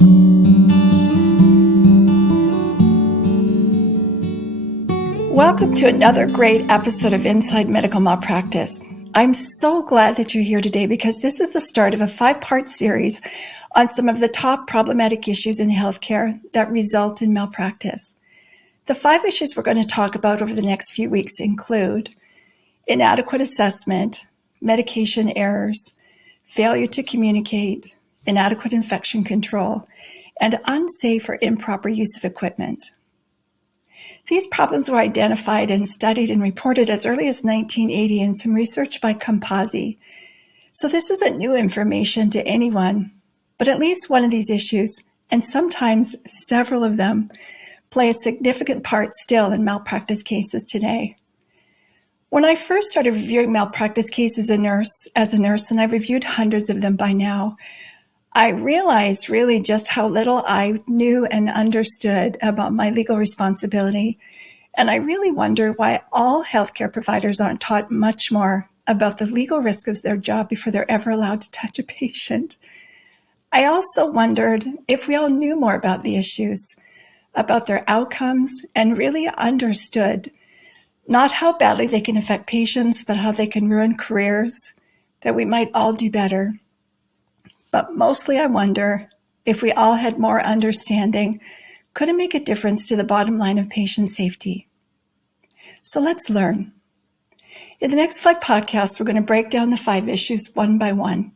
Welcome to another great episode of Inside Medical Malpractice. I'm so glad that you're here today because this is the start of a 5-part series on some of the top problematic issues in healthcare that result in malpractice. The 5 issues we're going to talk about over the next few weeks include inadequate assessment, medication errors, failure to communicate, inadequate infection control, and unsafe or improper use of equipment. These problems were identified and studied and reported as early as 1980 in some research by Composite. So this isn't new information to anyone, but at least one of these issues, and sometimes several of them, play a significant part still in malpractice cases today. When I first started reviewing malpractice cases as a nurse, and I've reviewed hundreds of them by now, I realized really just how little I knew and understood about my legal responsibility. And I really wonder why all healthcare providers aren't taught much more about the legal risk of their job before they're ever allowed to touch a patient. I also wondered if we all knew more about the issues, about their outcomes, and really understood not how badly they can affect patients, but how they can ruin careers, that we might all do better. But mostly I wonder if we all had more understanding, could it make a difference to the bottom line of patient safety? So let's learn. In the next 5 podcasts, we're going to break down the 5 issues one by one.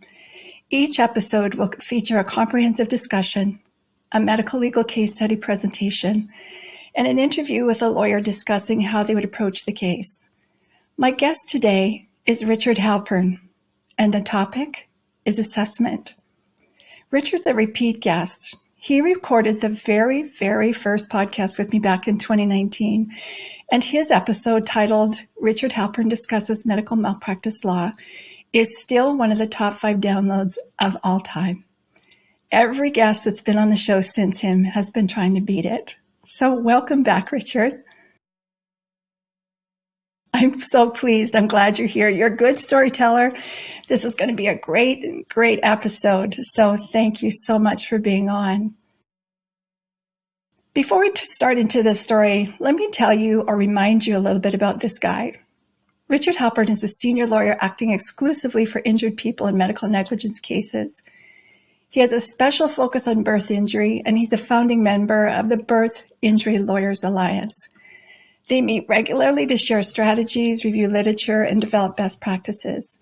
Each episode will feature a comprehensive discussion, a medical legal case study presentation, and an interview with a lawyer discussing how they would approach the case. My guest today is Richard Halpern, and the topic is assessment. Richard's a repeat guest. He recorded the very, very first podcast with me back in 2019, and his episode titled Richard Halpern Discusses Medical Malpractice Law is still one of the top 5 downloads of all time. Every guest that's been on the show since him has been trying to beat it. So welcome back, Richard. I'm so pleased. I'm glad you're here. You're a good storyteller. This is going to be a great, great episode. So thank you so much for being on. Before we start into this story, let me tell you or remind you a little bit about this guy. Richard Halpern is a senior lawyer acting exclusively for injured people in medical negligence cases. He has a special focus on birth injury, and he's a founding member of the Birth Injury Lawyers Alliance. They meet regularly to share strategies, review literature, and develop best practices.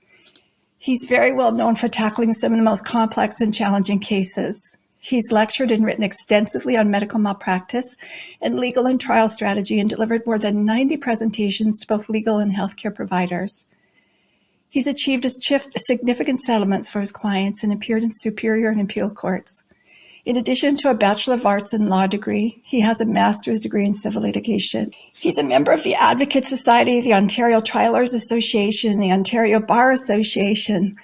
He's very well known for tackling some of the most complex and challenging cases. He's lectured and written extensively on medical malpractice and legal and trial strategy and delivered more than 90 presentations to both legal and healthcare providers. He's achieved significant settlements for his clients and appeared in superior and appeal courts. In addition to a Bachelor of Arts in Law degree, he has a master's degree in civil litigation. He's a member of the Advocate Society, the Ontario Trial Lawyers Association, the Ontario Bar Association,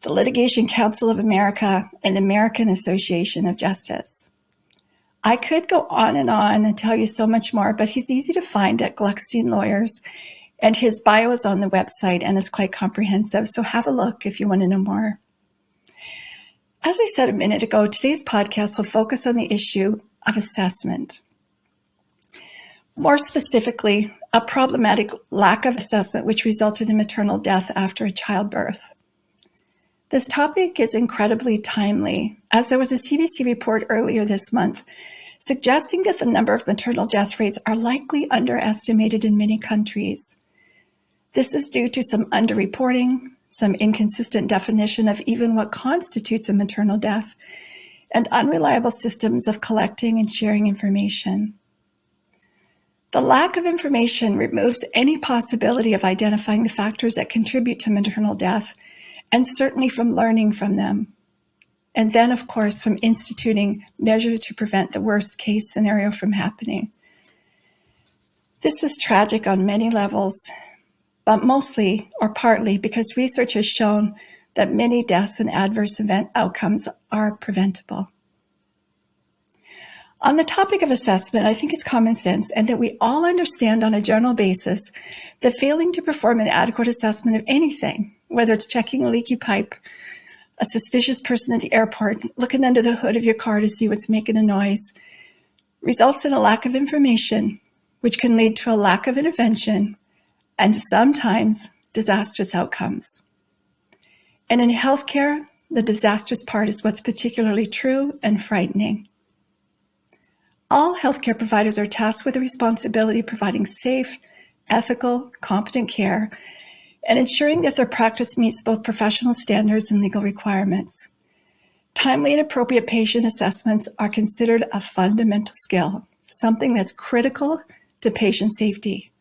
the Litigation Council of America, and the American Association of Justice. I could go on and tell you so much more, but he's easy to find at Gluckstein Lawyers, and his bio is on the website, and it's quite comprehensive, so have a look if you want to know more. As I said a minute ago, today's podcast will focus on the issue of assessment. More specifically, a problematic lack of assessment which resulted in maternal death after a childbirth. This topic is incredibly timely, as there was a CBC report earlier this month suggesting that the number of maternal death rates are likely underestimated in many countries. This is due to some underreporting, some inconsistent definition of even what constitutes a maternal death, and unreliable systems of collecting and sharing information. The lack of information removes any possibility of identifying the factors that contribute to maternal death, and certainly from learning from them. And then, of course, from instituting measures to prevent the worst case scenario from happening. This is tragic on many levels, but mostly or partly because research has shown that many deaths and adverse event outcomes are preventable. On the topic of assessment, I think it's common sense and that we all understand on a general basis that failing to perform an adequate assessment of anything, whether it's checking a leaky pipe, a suspicious person at the airport looking under the hood of your car to see what's making a noise, results in a lack of information, which can lead to a lack of intervention and sometimes disastrous outcomes. And in healthcare, the disastrous part is what's particularly true and frightening. All healthcare providers are tasked with the responsibility of providing safe, ethical, competent care and ensuring that their practice meets both professional standards and legal requirements. Timely and appropriate patient assessments are considered a fundamental skill, something that's critical to patient safety.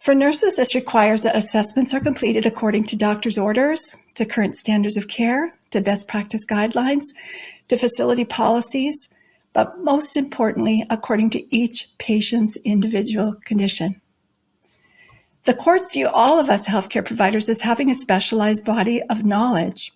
For nurses, this requires that assessments are completed according to doctor's orders, to current standards of care, to best practice guidelines, to facility policies, but most importantly, according to each patient's individual condition. The courts view all of us healthcare providers as having a specialized body of knowledge.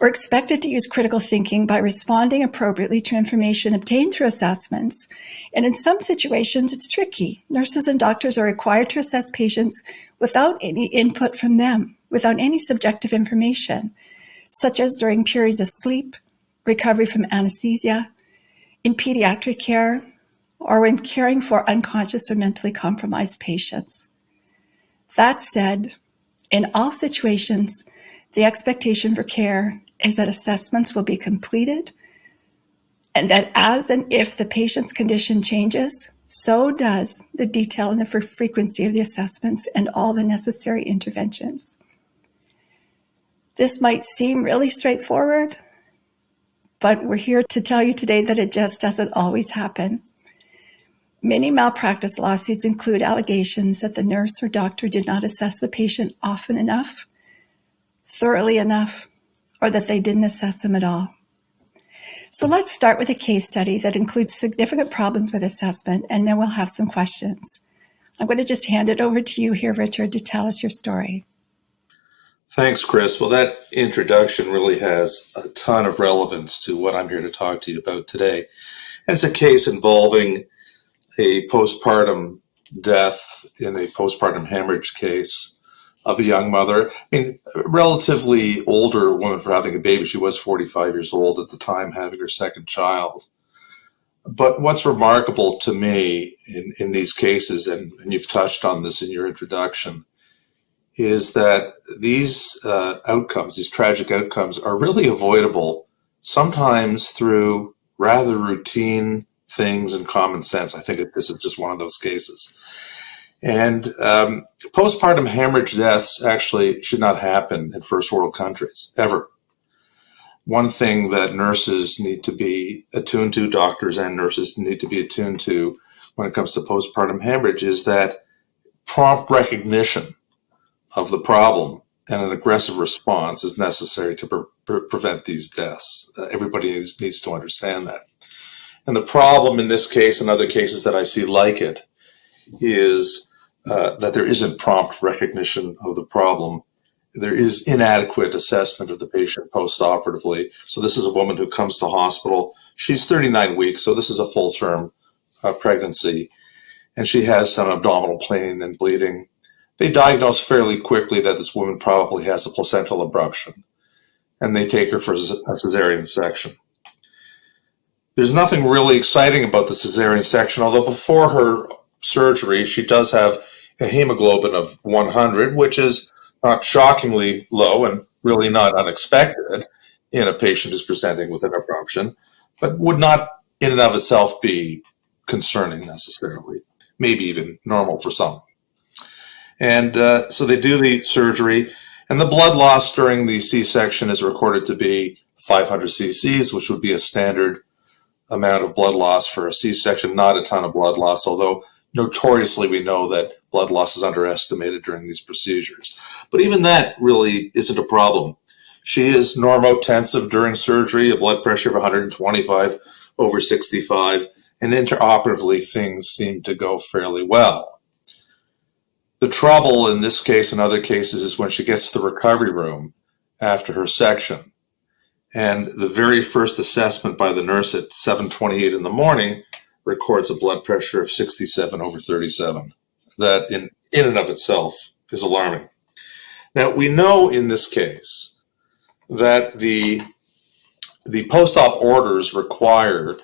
We're expected to use critical thinking by responding appropriately to information obtained through assessments. And in some situations, it's tricky. Nurses and doctors are required to assess patients without any input from them, without any subjective information, such as during periods of sleep, recovery from anesthesia, in pediatric care, or when caring for unconscious or mentally compromised patients. That said, in all situations, the expectation for care is that assessments will be completed and that as and if the patient's condition changes, so does the detail and the frequency of the assessments and all the necessary interventions. This might seem really straightforward, but we're here to tell you today that it just doesn't always happen. Many malpractice lawsuits include allegations that the nurse or doctor did not assess the patient often enough, thoroughly enough, or that they didn't assess them at all. So let's start with a case study that includes significant problems with assessment, and then we'll have some questions. I'm going to just hand it over to you here, Richard, to tell us your story. Thanks, Chris. Well, that introduction really has a ton of relevance to what I'm here to talk to you about today. And it's a case involving a postpartum death in a postpartum hemorrhage case of a young mother. I mean, a relatively older woman for having a baby. She was 45 years old at the time, having her second child. But what's remarkable to me in these cases, and you've touched on this in your introduction, is that these outcomes, these tragic outcomes, are really avoidable, sometimes through rather routine things and common sense. I think that this is just one of those cases. And postpartum hemorrhage deaths actually should not happen in first world countries, ever. One thing that nurses need to be attuned to, doctors and nurses need to be attuned to when it comes to postpartum hemorrhage, is that prompt recognition of the problem and an aggressive response is necessary to prevent these deaths. Everybody needs to understand that. And the problem in this case and other cases that I see like it is that there isn't prompt recognition of the problem. There is inadequate assessment of the patient post-operatively. So this is a woman who comes to hospital. She's 39 weeks, so this is a full-term pregnancy, and she has some abdominal pain and bleeding. They diagnose fairly quickly that this woman probably has a placental abruption, and they take her for a cesarean section. There's nothing really exciting about the cesarean section, although before her surgery, she does have a hemoglobin of 100, which is not shockingly low and really not unexpected in a patient who's presenting with an abruption, but would not in and of itself be concerning necessarily, maybe even normal for some. And so they do the surgery, and the blood loss during the C-section is recorded to be 500 cc's, which would be a standard amount of blood loss for a C-section, not a ton of blood loss, although notoriously we know that blood loss is underestimated during these procedures. But even that really isn't a problem. She is normotensive during surgery, a blood pressure of 125/65, and interoperatively things seem to go fairly well. The trouble in this case and other cases is when she gets to the recovery room after her section. And the very first assessment by the nurse at 7:28 in the morning records a blood pressure of 67/37. That in and of itself is alarming. Now, we know in this case that the post-op orders require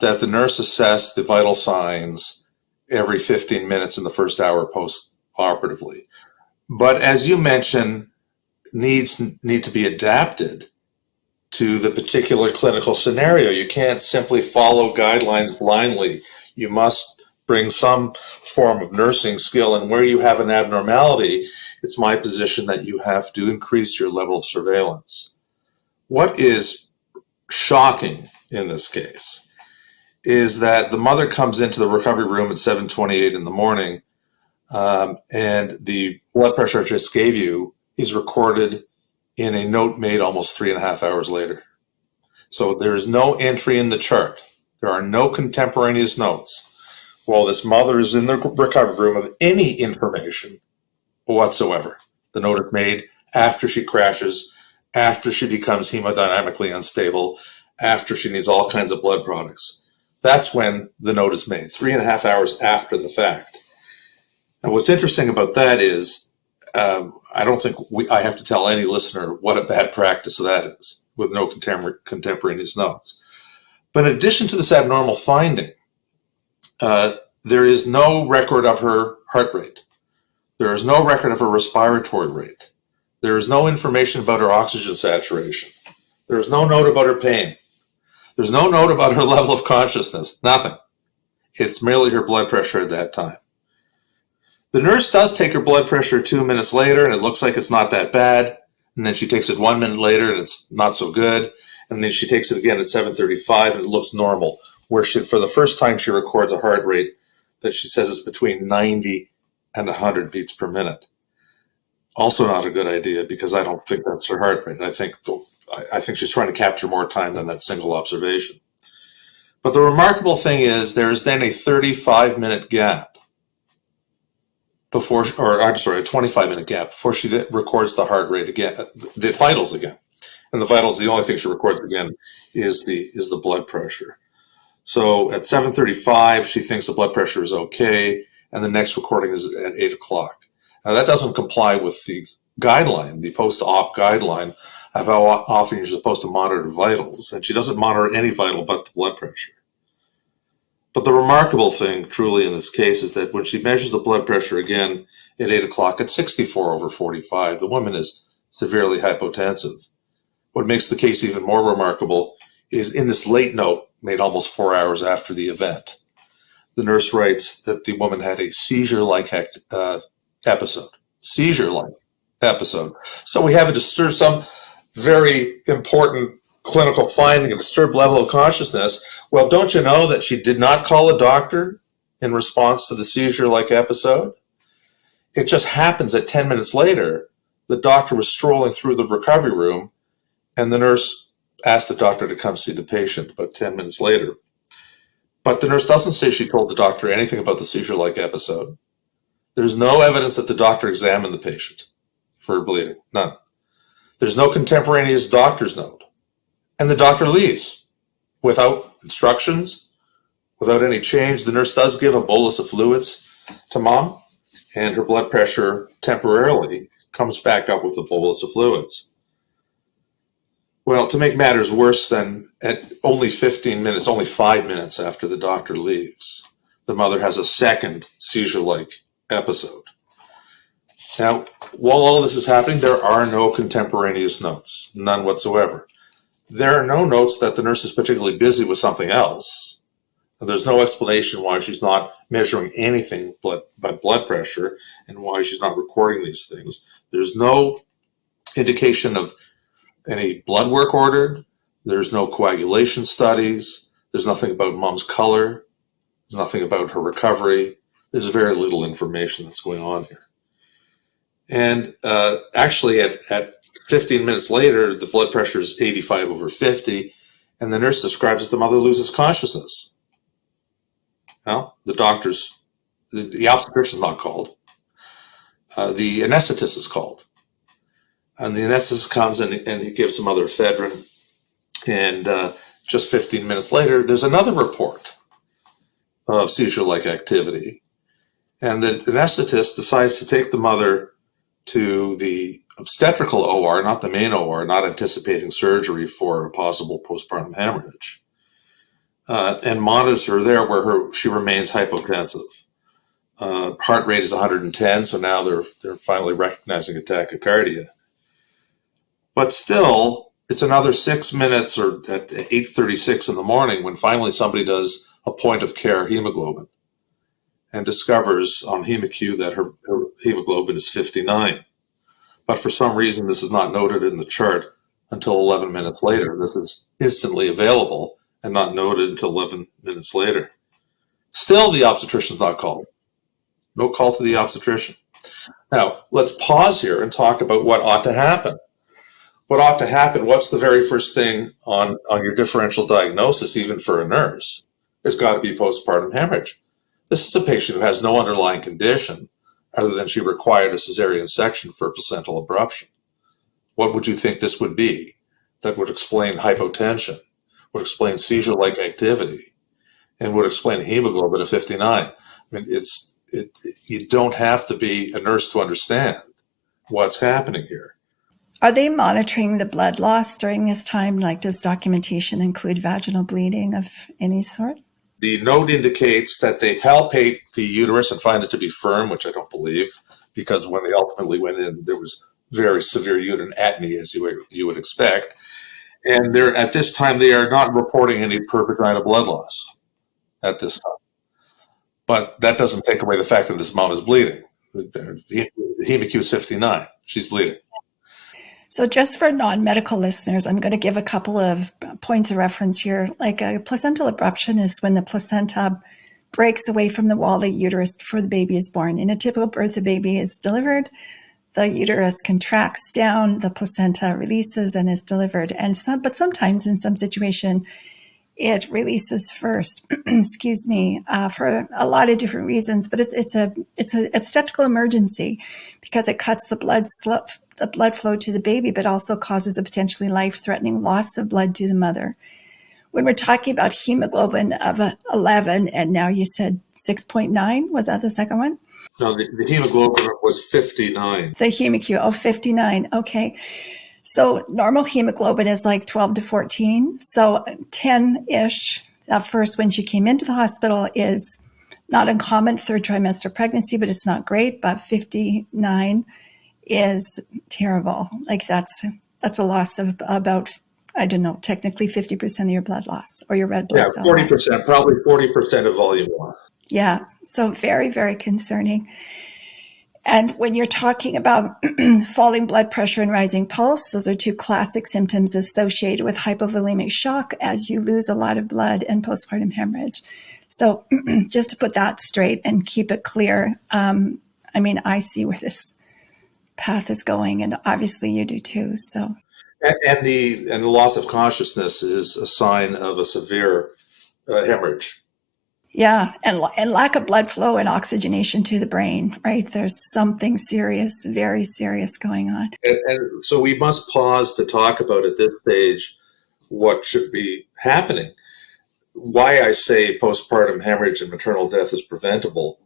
that the nurse assess the vital signs every 15 minutes in the first hour post-operatively. But as you mentioned, need to be adapted to the particular clinical scenario. You can't simply follow guidelines blindly. You must bring some form of nursing skill, and where you have an abnormality, it's my position that you have to increase your level of surveillance. What is shocking in this case is that the mother comes into the recovery room at 7:28 in the morning, and the blood pressure I just gave you is recorded in a note made almost 3.5 hours later. So there is no entry in the chart. There are no contemporaneous notes while this mother is in the recovery room of any information whatsoever. The note is made after she crashes, after she becomes hemodynamically unstable, after she needs all kinds of blood products. That's when the note is made, 3.5 hours after the fact. And what's interesting about that is, I don't think I have to tell any listener what a bad practice that is, with no contemporaneous notes. But in addition to this abnormal finding, there is no record of her heart rate. There is no record of her respiratory rate. There is no information about her oxygen saturation. There is no note about her pain. There's no note about her level of consciousness. Nothing. It's merely her blood pressure at that time. The nurse does take her blood pressure 2 minutes later, and it looks like it's not that bad. And then she takes it 1 minute later, and it's not so good. And then she takes it again at 7:35, and it looks normal. Where for the first time, she records a heart rate that she says is between 90 and 100 beats per minute. Also not a good idea, because I don't think that's her heart rate. I think she's trying to capture more time than that single observation. But the remarkable thing is there is then a 35-minute gap a 25-minute gap before she records the heart rate again, the vitals again. And the vitals, the only thing she records again is the blood pressure. So at 7:35, she thinks the blood pressure is okay, and the next recording is at 8 o'clock. Now that doesn't comply with the guideline, the post-op guideline of how often you're supposed to monitor vitals, and she doesn't monitor any vital but the blood pressure. But the remarkable thing truly in this case is that when she measures the blood pressure again at 8 o'clock at 64/45, the woman is severely hypotensive. What makes the case even more remarkable is in this late note made almost 4 hours after the event. The nurse writes that the woman had a seizure-like episode. Seizure-like episode. So we have some very important clinical finding, a disturbed level of consciousness. Well, don't you know that she did not call a doctor in response to the seizure-like episode? It just happens that 10 minutes later, the doctor was strolling through the recovery room, and the nurse asked the doctor to come see the patient about 10 minutes later. But the nurse doesn't say she told the doctor anything about the seizure-like episode. There's no evidence that the doctor examined the patient for bleeding. None. There's no contemporaneous doctor's note. And the doctor leaves without instructions, without any change. The nurse does give a bolus of fluids to mom, and her blood pressure temporarily comes back up with a bolus of fluids. Well, to make matters worse, then, at only 15 minutes, only 5 minutes after the doctor leaves, the mother has a second seizure-like episode. Now, while all this is happening, there are no contemporaneous notes, none whatsoever. There are no notes that the nurse is particularly busy with something else. There's no explanation why she's not measuring anything but blood pressure and why she's not recording these things. There's no indication of any blood work ordered. There's no coagulation studies. There's nothing about mom's color. There's nothing about her recovery. There's very little information that's going on here. And actually, at 15 minutes later, the blood pressure is 85/50, and the nurse describes that the mother loses consciousness. Well, the obstetrician is not called. The anesthetist is called. And the anesthetist comes and he gives the mother ephedrine. And just 15 minutes later, there's another report of seizure-like activity. And the anesthetist decides to take the mother to the obstetrical OR, not the main OR, not anticipating surgery for a possible postpartum hemorrhage, and monitor her there where she remains hypotensive. Heart rate is 110, so now they're finally recognizing a tachycardia. But still, it's another 6 minutes, or at 8:36 in the morning, when finally somebody does a point of care hemoglobin and discovers on HemoQ that her hemoglobin is 59. But for some reason, this is not noted in the chart until 11 minutes later. This is instantly available and not noted until 11 minutes later. Still, the obstetrician's not called. No call to the obstetrician. Now, let's pause here and talk about what ought to happen. What ought to happen? What's the very first thing on your differential diagnosis, even for a nurse? It's got to be postpartum hemorrhage. This is a patient who has no underlying condition other than she required a cesarean section for placental abruption. What would you think this would be? That would explain hypotension, would explain seizure-like activity, and would explain hemoglobin of 59. I mean, you don't have to be a nurse to understand what's happening here. Are they monitoring the blood loss during this time? Like, does documentation include vaginal bleeding of any sort? The note indicates that they palpate the uterus and find it to be firm, which I don't believe, because when they ultimately went in, there was very severe uterine atony, as you would expect. And at this time, they are not reporting any per-vagina blood loss at this time. But that doesn't take away the fact that this mom is bleeding. The HemoQ is 59. She's bleeding. So just for non-medical listeners, I'm going to give a couple of points of reference here. Like a placental abruption is when the placenta breaks away from the wall of the uterus before the baby is born. In a typical birth, the baby is delivered, the uterus contracts down, the placenta releases and is delivered. But sometimes in some situation, it releases first, excuse me, for a lot of different reasons. But it's an obstetrical emergency because it cuts the blood flow to the baby, but also causes a potentially life-threatening loss of blood to the mother. When we're talking about hemoglobin of 11, and now you said 6.9, was that the second one? No, the hemoglobin was 59. The HemoQ, 59, okay. So normal hemoglobin is like 12 to 14. So 10-ish, at first when she came into the hospital, is not uncommon, third trimester pregnancy, but it's not great. But 59 is terrible. Like that's a loss of about, I don't know, technically 50% of your blood loss or your red blood cell 40%, loss. probably 40% of volume loss. Yeah, so very, very concerning. And when you're talking about falling blood pressure and rising pulse, those are two classic symptoms associated with hypovolemic shock as you lose a lot of blood and postpartum hemorrhage. So just to put that straight and keep it clear, I see where this path is going, and obviously you do too. So, and the loss of consciousness is a sign of a severe hemorrhage. Yeah, and lack of blood flow and oxygenation to the brain, right? There's something serious, very serious going on. And so we must pause to talk about at this stage what should be happening. Why I say postpartum hemorrhage and maternal death is preventable,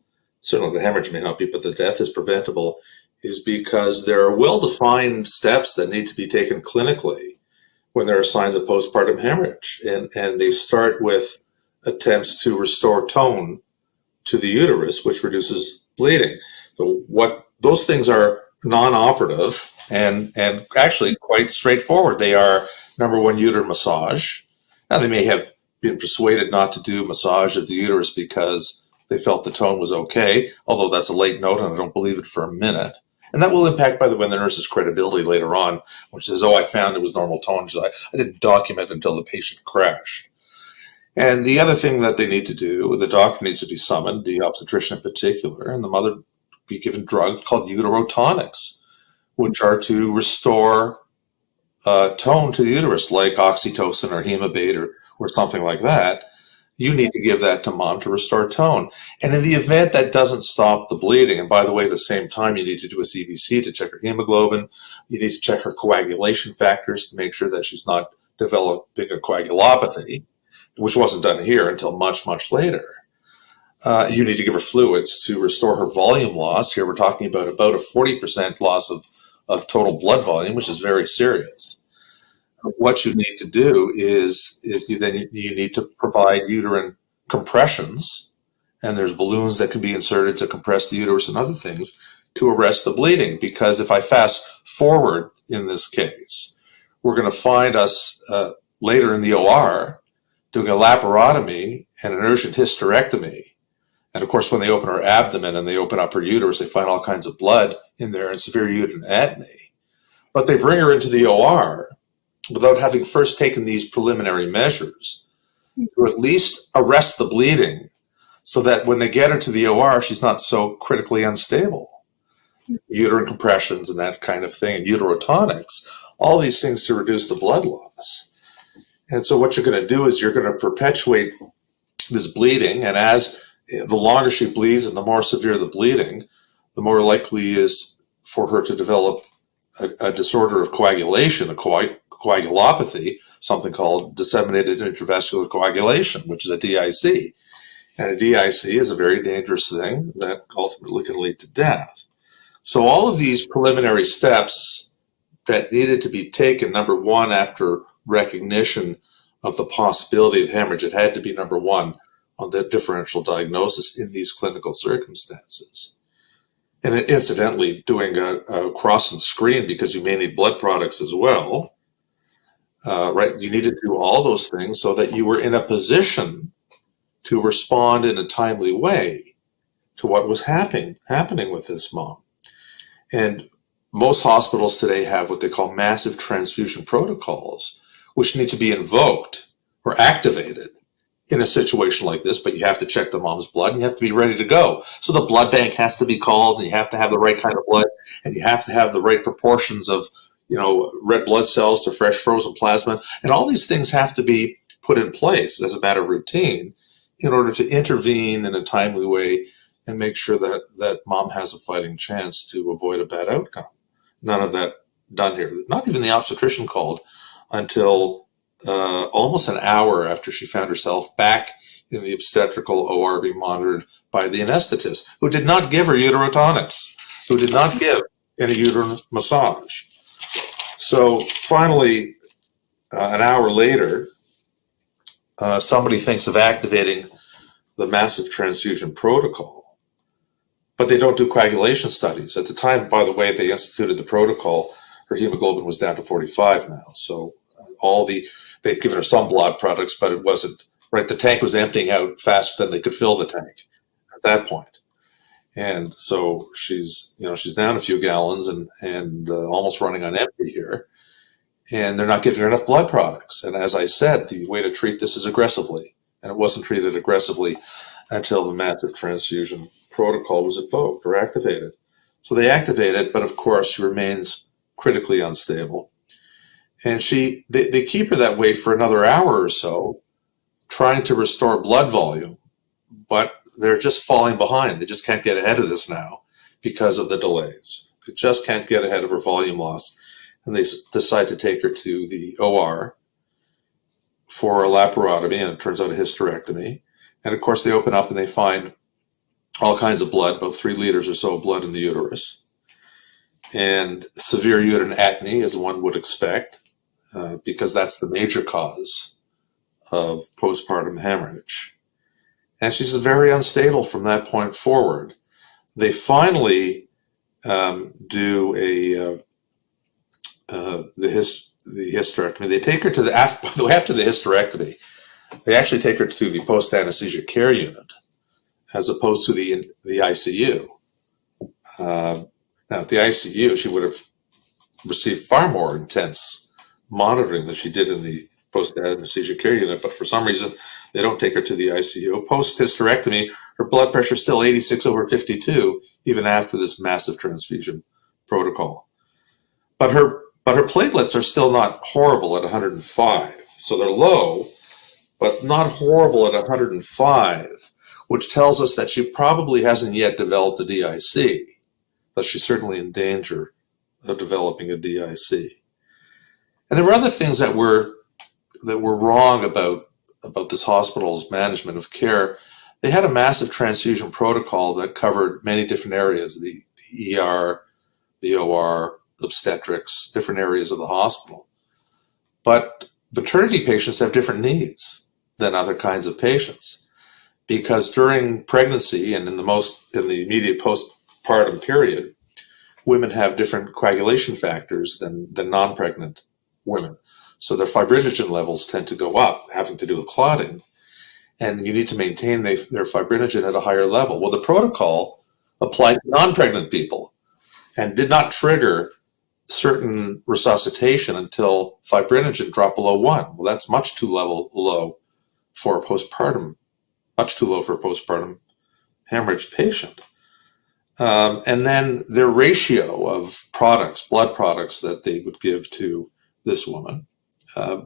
certainly the hemorrhage may not be, but the death is preventable, is because there are well-defined steps that need to be taken clinically when there are signs of postpartum hemorrhage. And they start with attempts to restore tone to the uterus, which reduces bleeding. So those things are non-operative and actually quite straightforward. They are, number one, uterine massage. Now, they may have been persuaded not to do massage of the uterus because they felt the tone was okay, although that's a late note and I don't believe it for a minute. And that will impact, by the way, the nurse's credibility later on, which says, I found it was normal tone. I didn't document until the patient crashed. And the other thing that they need to do, the doctor needs to be summoned, the obstetrician in particular, and the mother be given drugs called uterotonics, which are to restore tone to the uterus, like oxytocin or hemabate or something like that. You need to give that to mom to restore tone. And in the event that doesn't stop the bleeding, and by the way, at the same time, you need to do a CBC to check her hemoglobin. You need to check her coagulation factors to make sure that she's not developing a coagulopathy, which wasn't done here until much, much later. You need to give her fluids to restore her volume loss. Here we're talking about a 40% loss of of total blood volume, which is very serious. What you need to do is you need to provide uterine compressions, and there's balloons that can be inserted to compress the uterus and other things to arrest the bleeding. Because if I fast forward in this case, we're going to find us later in the OR doing a laparotomy and an urgent hysterectomy. And of course, when they open her abdomen and they open up her uterus, they find all kinds of blood in there and severe uterine atony. But they bring her into the OR without having first taken these preliminary measures to at least arrest the bleeding, so that when they get her to the OR, she's not so critically unstable. Uterine compressions and that kind of thing, and uterotonics, all these things to reduce the blood loss. And so what you're going to do is you're going to perpetuate this bleeding, and as the longer she bleeds and the more severe the bleeding, the more likely is for her to develop a disorder of coagulation, a coagulopathy, something called disseminated intravascular coagulation, which is a DIC. And a DIC is a very dangerous thing that ultimately can lead to death. So all of these preliminary steps that needed to be taken, number one, after recognition of the possibility of hemorrhage, it had to be number one on the differential diagnosis in these clinical circumstances. And incidentally, doing a cross and screen, because you may need blood products as well, right? You need to do all those things so that you were in a position to respond in a timely way to what was happening with this mom. And most hospitals today have what they call massive transfusion protocols, which need to be invoked or activated in a situation like this, but you have to check the mom's blood and you have to be ready to go. So the blood bank has to be called, and you have to have the right kind of blood, and you have to have the right proportions of, red blood cells to fresh frozen plasma. And all these things have to be put in place as a matter of routine in order to intervene in a timely way and make sure that mom has a fighting chance to avoid a bad outcome. None of that done here. Not even the obstetrician called until almost an hour after she found herself back in the obstetrical OR being monitored by the anesthetist, who did not give her uterotonics, who did not give any uterine massage. So finally, an hour later, somebody thinks of activating the massive transfusion protocol, but they don't do coagulation studies. At the time, by the way, they instituted the protocol, her hemoglobin was down to 45 now. So they'd given her some blood products, but it wasn't, right? The tank was emptying out faster than they could fill the tank at that point. And so she's down a few gallons and almost running on empty here. And they're not giving her enough blood products. And as I said, the way to treat this is aggressively. And it wasn't treated aggressively until the massive transfusion protocol was invoked or activated. So they activate it, but of course she remains critically unstable. And they keep her that way for another hour or so, trying to restore blood volume, but they're just falling behind. They just can't get ahead of this now because of the delays. They just can't get ahead of her volume loss. And they decide to take her to the OR for a laparotomy, and it turns out a hysterectomy. And of course, they open up and they find all kinds of blood, about 3 liters or so of blood in the uterus. And severe uterine atony, as one would expect, because that's the major cause of postpartum hemorrhage. And she's very unstable from that point forward. They finally do the hysterectomy. They take her to after the hysterectomy, they actually take her to the post-anesthesia care unit as opposed to the ICU. Now, at the ICU, she would have received far more intense monitoring than she did in the post-anesthesia care unit, but for some reason, they don't take her to the ICU. Post-hysterectomy, her blood pressure is still 86/52, even after this massive transfusion protocol. But her platelets are still not horrible at 105. So they're low, but not horrible at 105, which tells us that she probably hasn't yet developed a DIC, but she's certainly in danger of developing a DIC. And there were other things that were wrong about this hospital's management of care. They had a massive transfusion protocol that covered many different areas, the ER, the OR, obstetrics, different areas of the hospital. But maternity patients have different needs than other kinds of patients, because during pregnancy and in the immediate postpartum period, women have different coagulation factors than non-pregnant women. So their fibrinogen levels tend to go up, having to do with clotting, and you need to maintain their fibrinogen at a higher level. Well, the protocol applied to non-pregnant people and did not trigger certain resuscitation until fibrinogen dropped below 1. Well, that's much too low for a postpartum hemorrhage patient. And then their ratio of blood products that they would give to this woman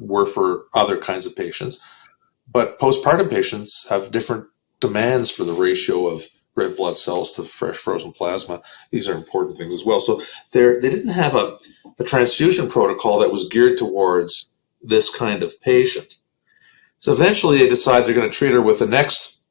were for other kinds of patients. But postpartum patients have different demands for the ratio of red blood cells to fresh frozen plasma. These are important things as well. So they didn't have a transfusion protocol that was geared towards this kind of patient. So eventually they decide they're going to treat her with the next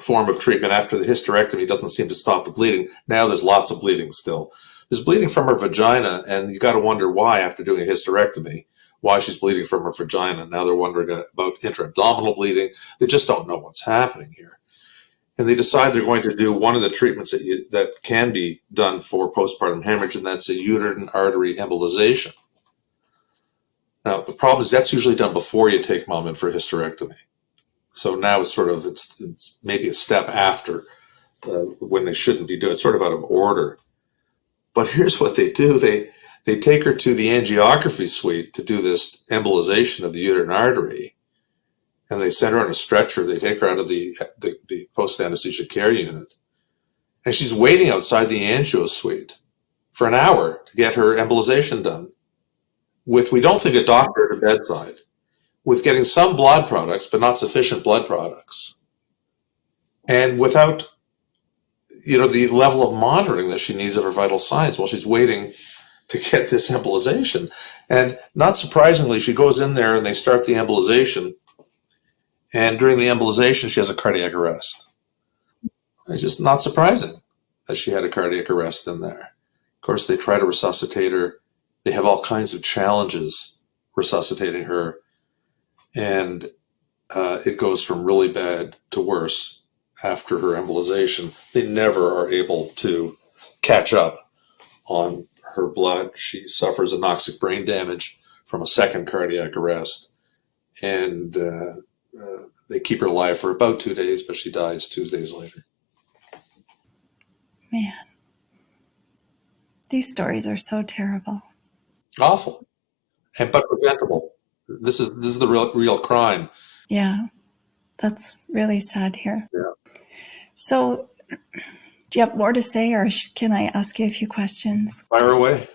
form of treatment after the hysterectomy doesn't seem to stop the bleeding. Now there's lots of bleeding still. There's bleeding from her vagina, and you got to wonder why after doing a hysterectomy, why she's bleeding from her vagina. Now they're wondering about intra-abdominal bleeding. They just don't know what's happening here. And they decide they're going to do one of the treatments that can be done for postpartum hemorrhage, and that's a uterine artery embolization. Now, the problem is that's usually done before you take mom in for a hysterectomy. So now it's maybe a step after when they shouldn't be doing it, sort of out of order. But here's what they do. They take her to the angiography suite to do this embolization of the uterine artery, and they send her on a stretcher. They take her out of the post-anesthesia care unit, and she's waiting outside the angio suite for an hour to get her embolization done with, we don't think, a doctor at her bedside, with getting some blood products, but not sufficient blood products, and without the level of monitoring that she needs of her vital signs while she's waiting to get this embolization. And not surprisingly, she goes in there and they start the embolization, and during the embolization she has a cardiac arrest. It's just not surprising that she had a cardiac arrest in there. Of course, they try to resuscitate her. They have all kinds of challenges resuscitating her, and it goes from really bad to worse after her embolization. They never are able to catch up on her blood. She suffers anoxic brain damage from a second cardiac arrest, and they keep her alive for about 2 days, but she dies 2 days later. Man, these stories are so terrible. Awful, but preventable. This is the real crime. Yeah, that's really sad here. Yeah. So, do you have more to say, or can I ask you a few questions? Fire away.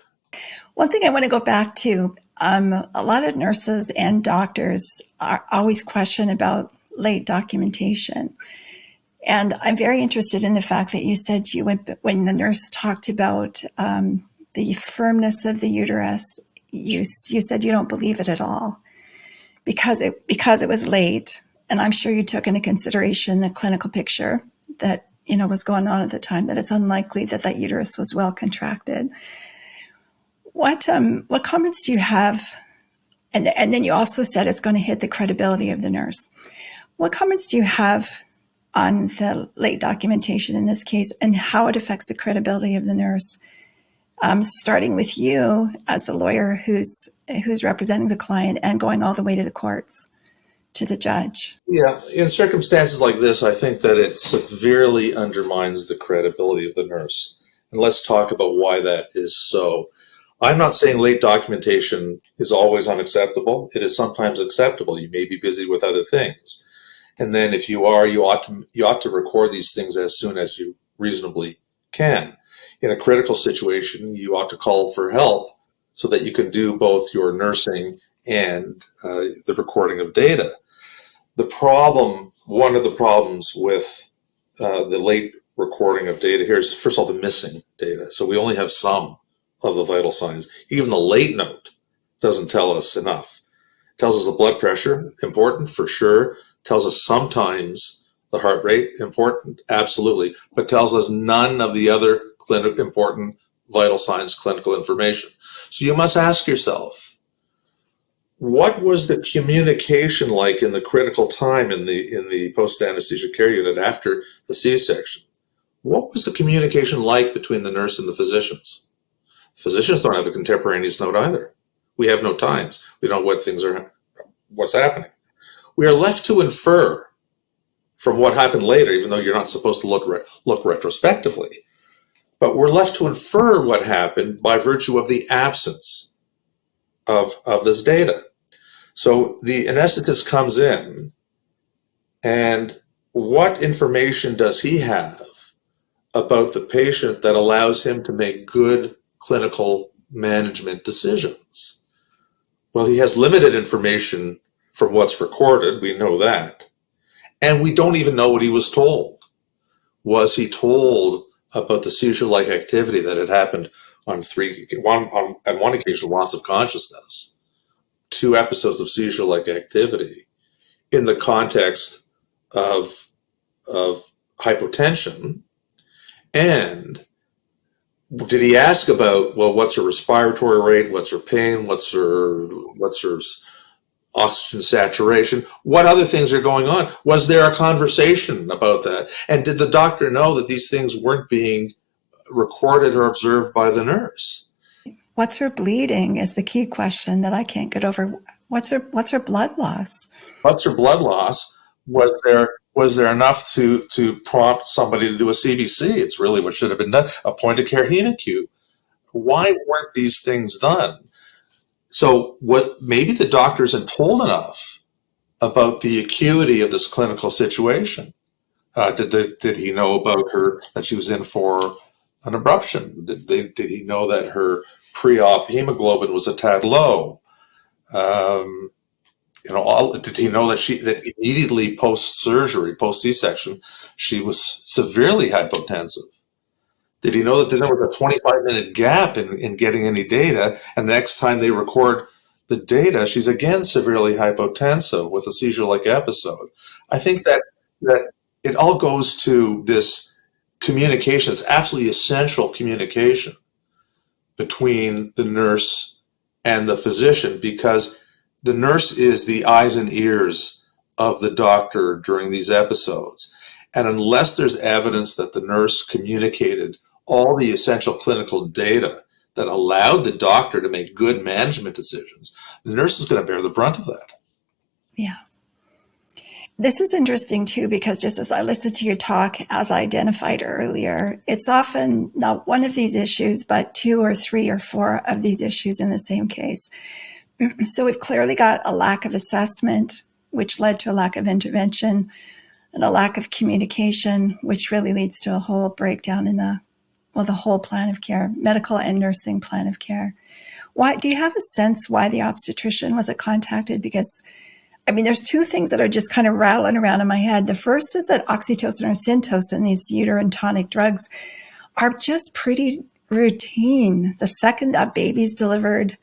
One thing I want to go back to, a lot of nurses and doctors always question about late documentation. And I'm very interested in the fact that you said when the nurse talked about the firmness of the uterus, you said you don't believe it at all because it was late. And I'm sure you took into consideration the clinical picture that was going on at the time, that it's unlikely that uterus was well contracted. What comments do you have? And then you also said it's going to hit the credibility of the nurse. What comments do you have on the late documentation in this case and how it affects the credibility of the nurse? Starting with you as the lawyer who's representing the client and going all the way to the courts, to the judge. Yeah, in circumstances like this, I think that it severely undermines the credibility of the nurse. And let's talk about why that is so. I'm not saying late documentation is always unacceptable. It is sometimes acceptable. You may be busy with other things. And then if you are, you ought to record these things as soon as you reasonably can. In a critical situation, you ought to call for help so that you can do both your nursing and the recording of data. One of the problems with the late recording of data here is, first of all, the missing data. So we only have some of the vital signs. Even the late note doesn't tell us enough. It tells us the blood pressure, important for sure. Tells us sometimes the heart rate, important, absolutely, but tells us none of the other important vital signs clinical information. So you must ask yourself, what was the communication like in the critical time in the post-anesthesia care unit after the C-section? What was the communication like between the nurse and the physicians? Physicians don't have a contemporaneous note either. We have no times. We don't know what's happening. We are left to infer from what happened later, even though you're not supposed to look retrospectively. But we're left to infer what happened by virtue of the absence of this data. So the anesthetist comes in, and what information does he have about the patient that allows him to make good clinical management decisions? Well, he has limited information from what's recorded. We know that. And we don't even know what he was told. Was he told about the seizure-like activity that had happened on one occasion, loss of consciousness, 2 episodes of seizure-like activity in the context of hypotension? And did he ask about, well, what's her respiratory rate? What's her pain? What's her oxygen saturation? What other things are going on? Was there a conversation about that? And did the doctor know that these things weren't being recorded or observed by the nurse? What's her bleeding is the key question that I can't get over. What's her blood loss? What's her blood loss? Was there enough to prompt somebody to do a CBC? It's really what should have been done, a point of care HENICU. Why weren't these things done? So maybe the doctor isn't told enough about the acuity of this clinical situation. Did he know about that she was in for an abruption? Did he know that her pre-op hemoglobin was a tad low? Did he know that immediately post-surgery, post-C-section, she was severely hypotensive? Did he know that there was a 25-minute gap in getting any data, and the next time they record the data, she's again severely hypotensive with a seizure-like episode? I think that it all goes to this communication. It's absolutely essential communication between the nurse and the physician, because the nurse is the eyes and ears of the doctor during these episodes. And unless there's evidence that the nurse communicated all the essential clinical data that allowed the doctor to make good management decisions, the nurse is going to bear the brunt of that. Yeah. This is interesting too, because just as I listened to your talk, as I identified earlier, it's often not one of these issues, but 2 or 3 or 4 of these issues in the same case. So we've clearly got a lack of assessment, which led to a lack of intervention, and a lack of communication, which really leads to a whole breakdown in the whole plan of care, medical and nursing plan of care. Why do you have a sense why the obstetrician wasn't contacted? Because there's 2 things that are just kind of rattling around in my head. The first is that oxytocin or syntocin, these uterine tonic drugs, are just pretty routine. The second that baby's delivered,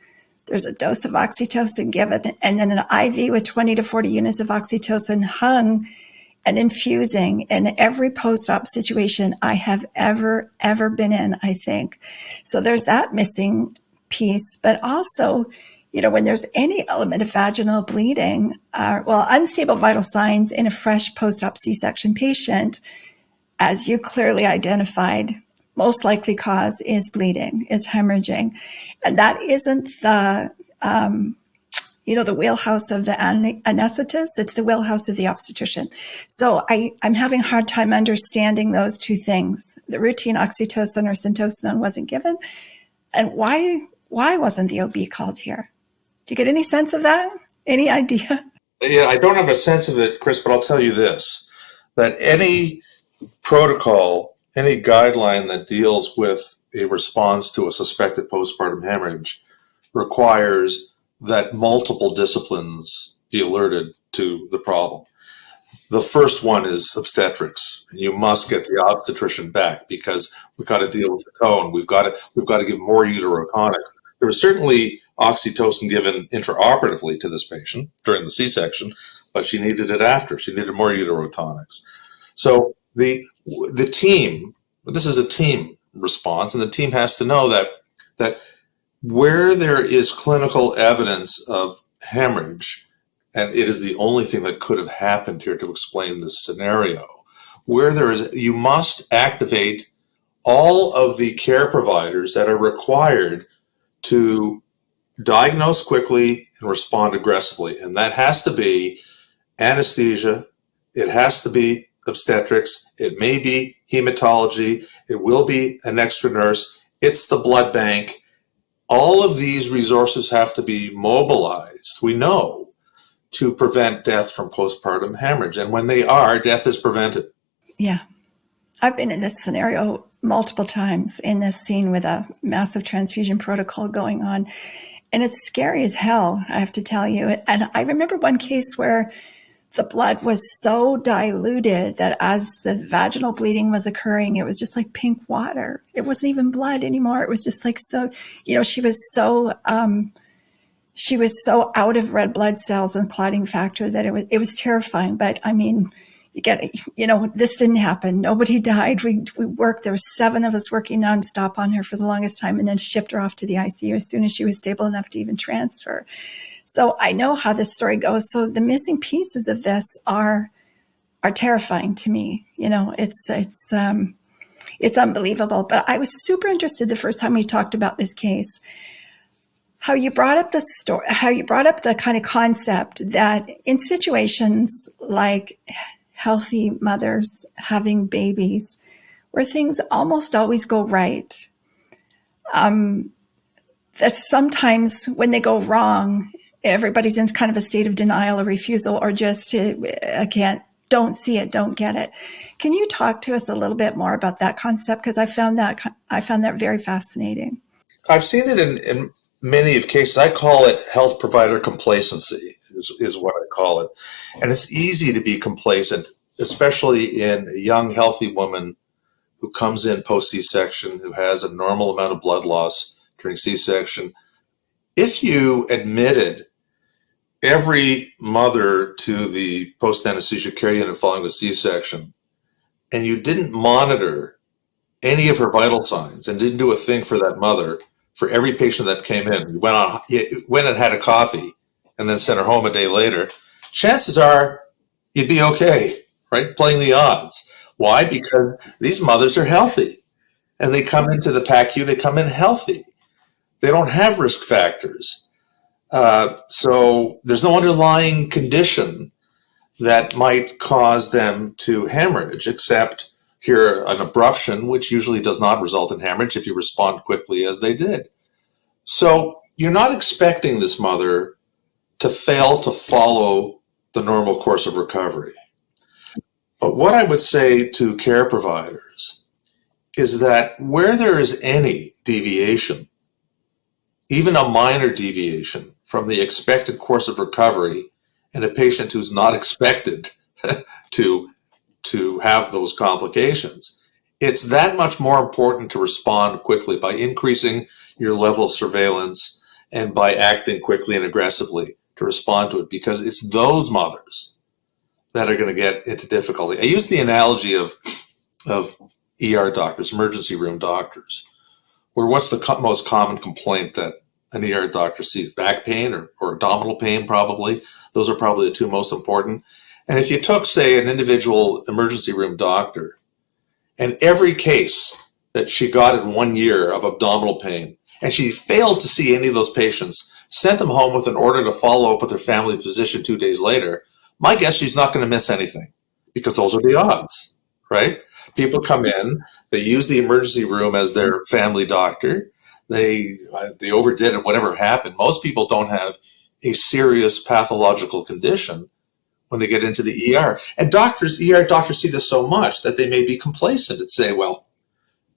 there's a dose of oxytocin given, and then an IV with 20 to 40 units of oxytocin hung and infusing in every post-op situation I have ever been in, I think. So there's that missing piece. But also, when there's any element of vaginal bleeding, unstable vital signs in a fresh post-op C-section patient, as you clearly identified, most likely cause is bleeding, is hemorrhaging. And that isn't the wheelhouse of the anesthetist, it's the wheelhouse of the obstetrician. So I'm having a hard time understanding those 2 things. The routine oxytocin or syntocin wasn't given, and why wasn't the OB called here? Do you get any sense of that? Any idea? Yeah, I don't have a sense of it, Chris, but I'll tell you this, that any protocol, any guideline that deals with a response to a suspected postpartum hemorrhage requires that multiple disciplines be alerted to the problem. The first one is obstetrics. You must get the obstetrician back because we've got to deal with the cone. We've got to give more uterotonics. There was certainly oxytocin given intraoperatively to this patient during the C-section, but she needed it after. She needed more uterotonics. So the team, this is a team response, and the team has to know that where there is clinical evidence of hemorrhage, and it is the only thing that could have happened here to explain this scenario, where there is, you must activate all of the care providers that are required to diagnose quickly and respond aggressively. And that has to be anesthesia, it has to be obstetrics, it may be hematology, it will be an extra nurse, it's the blood bank. All of these resources have to be mobilized, we know, to prevent death from postpartum hemorrhage. And when they are, death is prevented. Yeah. I've been in this scenario multiple times in this scene with a massive transfusion protocol going on. And it's scary as hell, I have to tell you. And I remember one case where the blood was so diluted that as the vaginal bleeding was occurring, it was just like pink water. It wasn't even blood anymore. It was just like, so, she was so out of red blood cells and clotting factor that it was terrifying. But I mean, this didn't happen. Nobody died. We worked. There were 7 of us working nonstop on her for the longest time, and then shipped her off to the ICU as soon as she was stable enough to even transfer. So I know how this story goes. So the missing pieces of this are terrifying to me. It's unbelievable. But I was super interested the first time we talked about this case, how you brought up the kind of concept that in situations like healthy mothers having babies, where things almost always go right, that sometimes when they go wrong, everybody's in kind of a state of denial or refusal, or just don't see it, don't get it. Can you talk to us a little bit more about that concept? Because I found that very fascinating. I've seen it in many of cases. I call it health provider complacency is what I call it. And it's easy to be complacent, especially in a young, healthy woman who comes in post C-section, who has a normal amount of blood loss during C-section. If you admitted every mother to the post-anesthesia care unit following a C-section, and you didn't monitor any of her vital signs and didn't do a thing for that mother, for every patient that came in, you went and had a coffee and then sent her home a day later, chances are you'd be okay, right? Playing the odds. Why? Because these mothers are healthy and they come into the PACU, they come in healthy. They don't have risk factors. So there's no underlying condition that might cause them to hemorrhage, except here an abruption, which usually does not result in hemorrhage if you respond quickly as they did. So you're not expecting this mother to fail to follow the normal course of recovery. But what I would say to care providers is that where there is any deviation, even a minor deviation from the expected course of recovery in a patient who's not expected to have those complications, it's that much more important to respond quickly by increasing your level of surveillance and by acting quickly and aggressively to respond to it, because it's those mothers that are going to get into difficulty. I use the analogy of ER doctors, emergency room doctors, where what's the most common complaint that an ER doctor sees? Back pain or abdominal pain, probably. Those are probably the 2 most important. And if you took, say, an individual emergency room doctor, and every case that she got in 1 year of abdominal pain, and she failed to see any of those patients, sent them home with an order to follow up with her family physician 2 days later, my guess she's not going to miss anything, because those are the odds, right? People come in, they use the emergency room as their family doctor, they overdid it, whatever happened. Most people don't have a serious pathological condition when they get into the ER. And ER doctors see this so much that they may be complacent and say, well,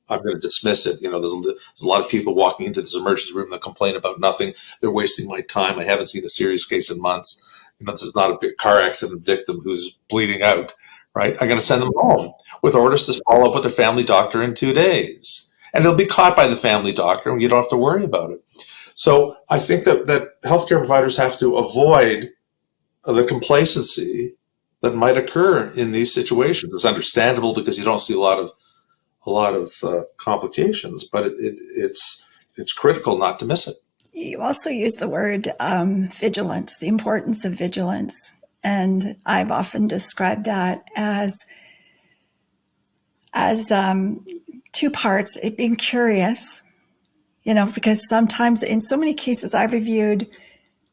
I'm going to dismiss it. There's a lot of people walking into this emergency room that complain about nothing. They're wasting my time. I haven't seen a serious case in months. This is not a big car accident victim who's bleeding out, right? I'm going to send them home with orders to follow up with their family doctor in 2 days. And it'll be caught by the family doctor, and you don't have to worry about it. So I think that healthcare providers have to avoid the complacency that might occur in these situations. It's understandable because you don't see a lot a lot of complications, but it's critical not to miss it. You also use the word vigilance, the importance of vigilance. And I've often described that as two parts, it being curious, because sometimes in so many cases I've reviewed,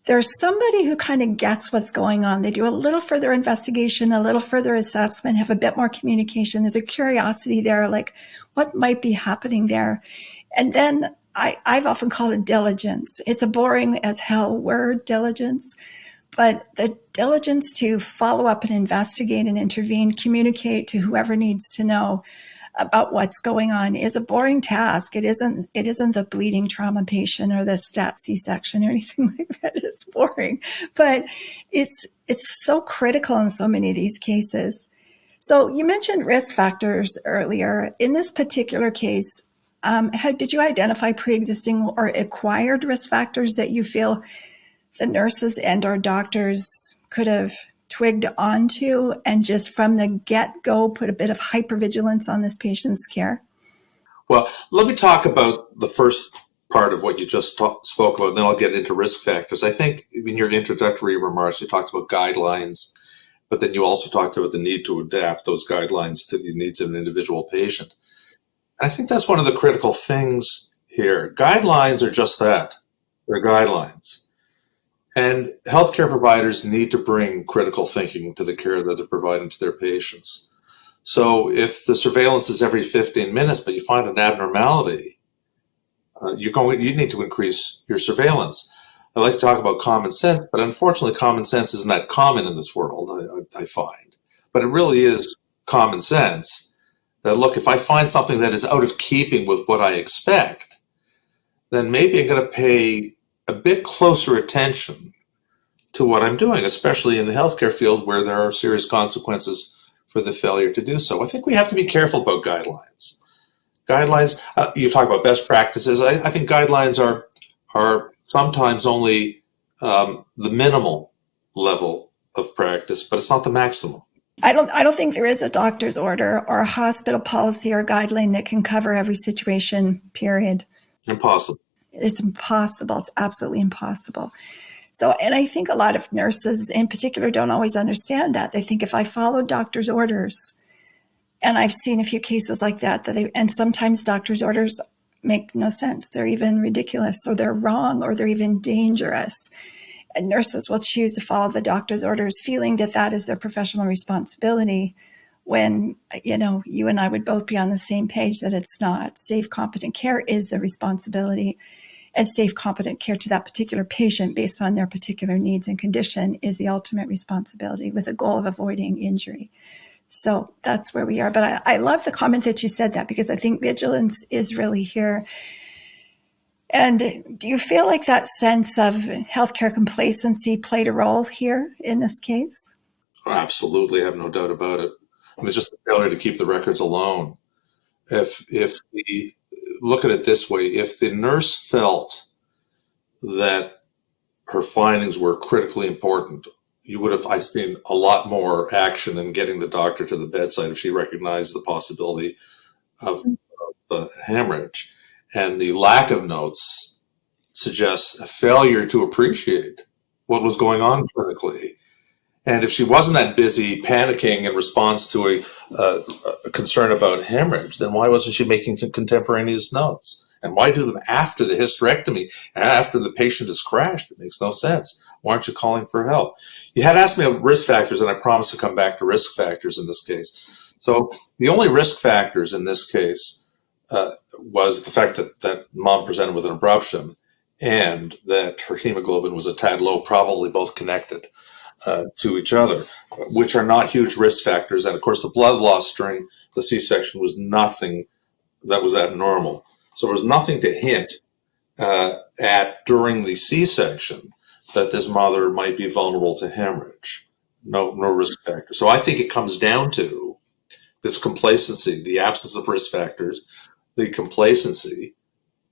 there's somebody who kind of gets what's going on. They do a little further investigation, a little further assessment, have a bit more communication. There's a curiosity there, like what might be happening there. And then I've often called it diligence. It's a boring as hell word, diligence, but the diligence to follow up and investigate and intervene, communicate to whoever needs to know about what's going on is a boring task. It isn't the bleeding trauma patient or the stat C-section or anything like that. It's boring, but it's so critical in so many of these cases. So you mentioned risk factors earlier. In this particular case, did you identify pre-existing or acquired risk factors that you feel the nurses and or doctors could have twigged onto and just from the get-go put a bit of hypervigilance on this patient's care? Well, let me talk about the first part of what you just spoke about, and then I'll get into risk factors. I think in your introductory remarks, you talked about guidelines, but then you also talked about the need to adapt those guidelines to the needs of an individual patient. I think that's one of the critical things here. Guidelines are just that. They're guidelines. And healthcare providers need to bring critical thinking to the care that they're providing to their patients. So if the surveillance is every 15 minutes, but you find an abnormality, you need to increase your surveillance. I like to talk about common sense, but unfortunately, common sense isn't that common in this world, I find. But it really is common sense that, look, if I find something that is out of keeping with what I expect, then maybe I'm going to pay a bit closer attention to what I'm doing, especially in the healthcare field where there are serious consequences for the failure to do so. I think we have to be careful about guidelines. Guidelines, you talk about best practices. I think guidelines are sometimes only the minimal level of practice, but it's not the maximum. I don't think there is a doctor's order or a hospital policy or guideline that can cover every situation, period. Impossible. It's impossible. It's absolutely impossible. So, and I think a lot of nurses in particular don't always understand that. They think if I follow doctor's orders, and I've seen a few cases like that, and sometimes doctor's orders make no sense. They're even ridiculous, or they're wrong, or they're even dangerous. And nurses will choose to follow the doctor's orders, feeling that that is their professional responsibility, when, you and I would both be on the same page that it's not. Safe, competent care is the responsibility, and safe, competent care to that particular patient based on their particular needs and condition is the ultimate responsibility, with a goal of avoiding injury. So that's where we are. But I love the comment that you said that, because I think vigilance is really here. And do you feel like that sense of healthcare complacency played a role here in this case? Absolutely, I have no doubt about it. I mean, just the failure to keep the records alone. If we look at it this way, if the nurse felt that her findings were critically important, you would have, I seen a lot more action in getting the doctor to the bedside if she recognized the possibility of the hemorrhage. And the lack of notes suggests a failure to appreciate what was going on clinically. And if she wasn't that busy panicking in response to a concern about hemorrhage, then why wasn't she making contemporaneous notes? And why do them after the hysterectomy and after the patient has crashed? It makes no sense. Why aren't you calling for help? You had asked me about risk factors, and I promised to come back to risk factors in this case. So the only risk factors in this case was the fact that mom presented with an abruption and that her hemoglobin was a tad low, probably both connected to each other, which are not huge risk factors. And of course, the blood loss during the C-section was nothing that was abnormal. So there was nothing to hint at during the C-section that this mother might be vulnerable to hemorrhage. No risk factor. So I think it comes down to this complacency, the absence of risk factors, the complacency,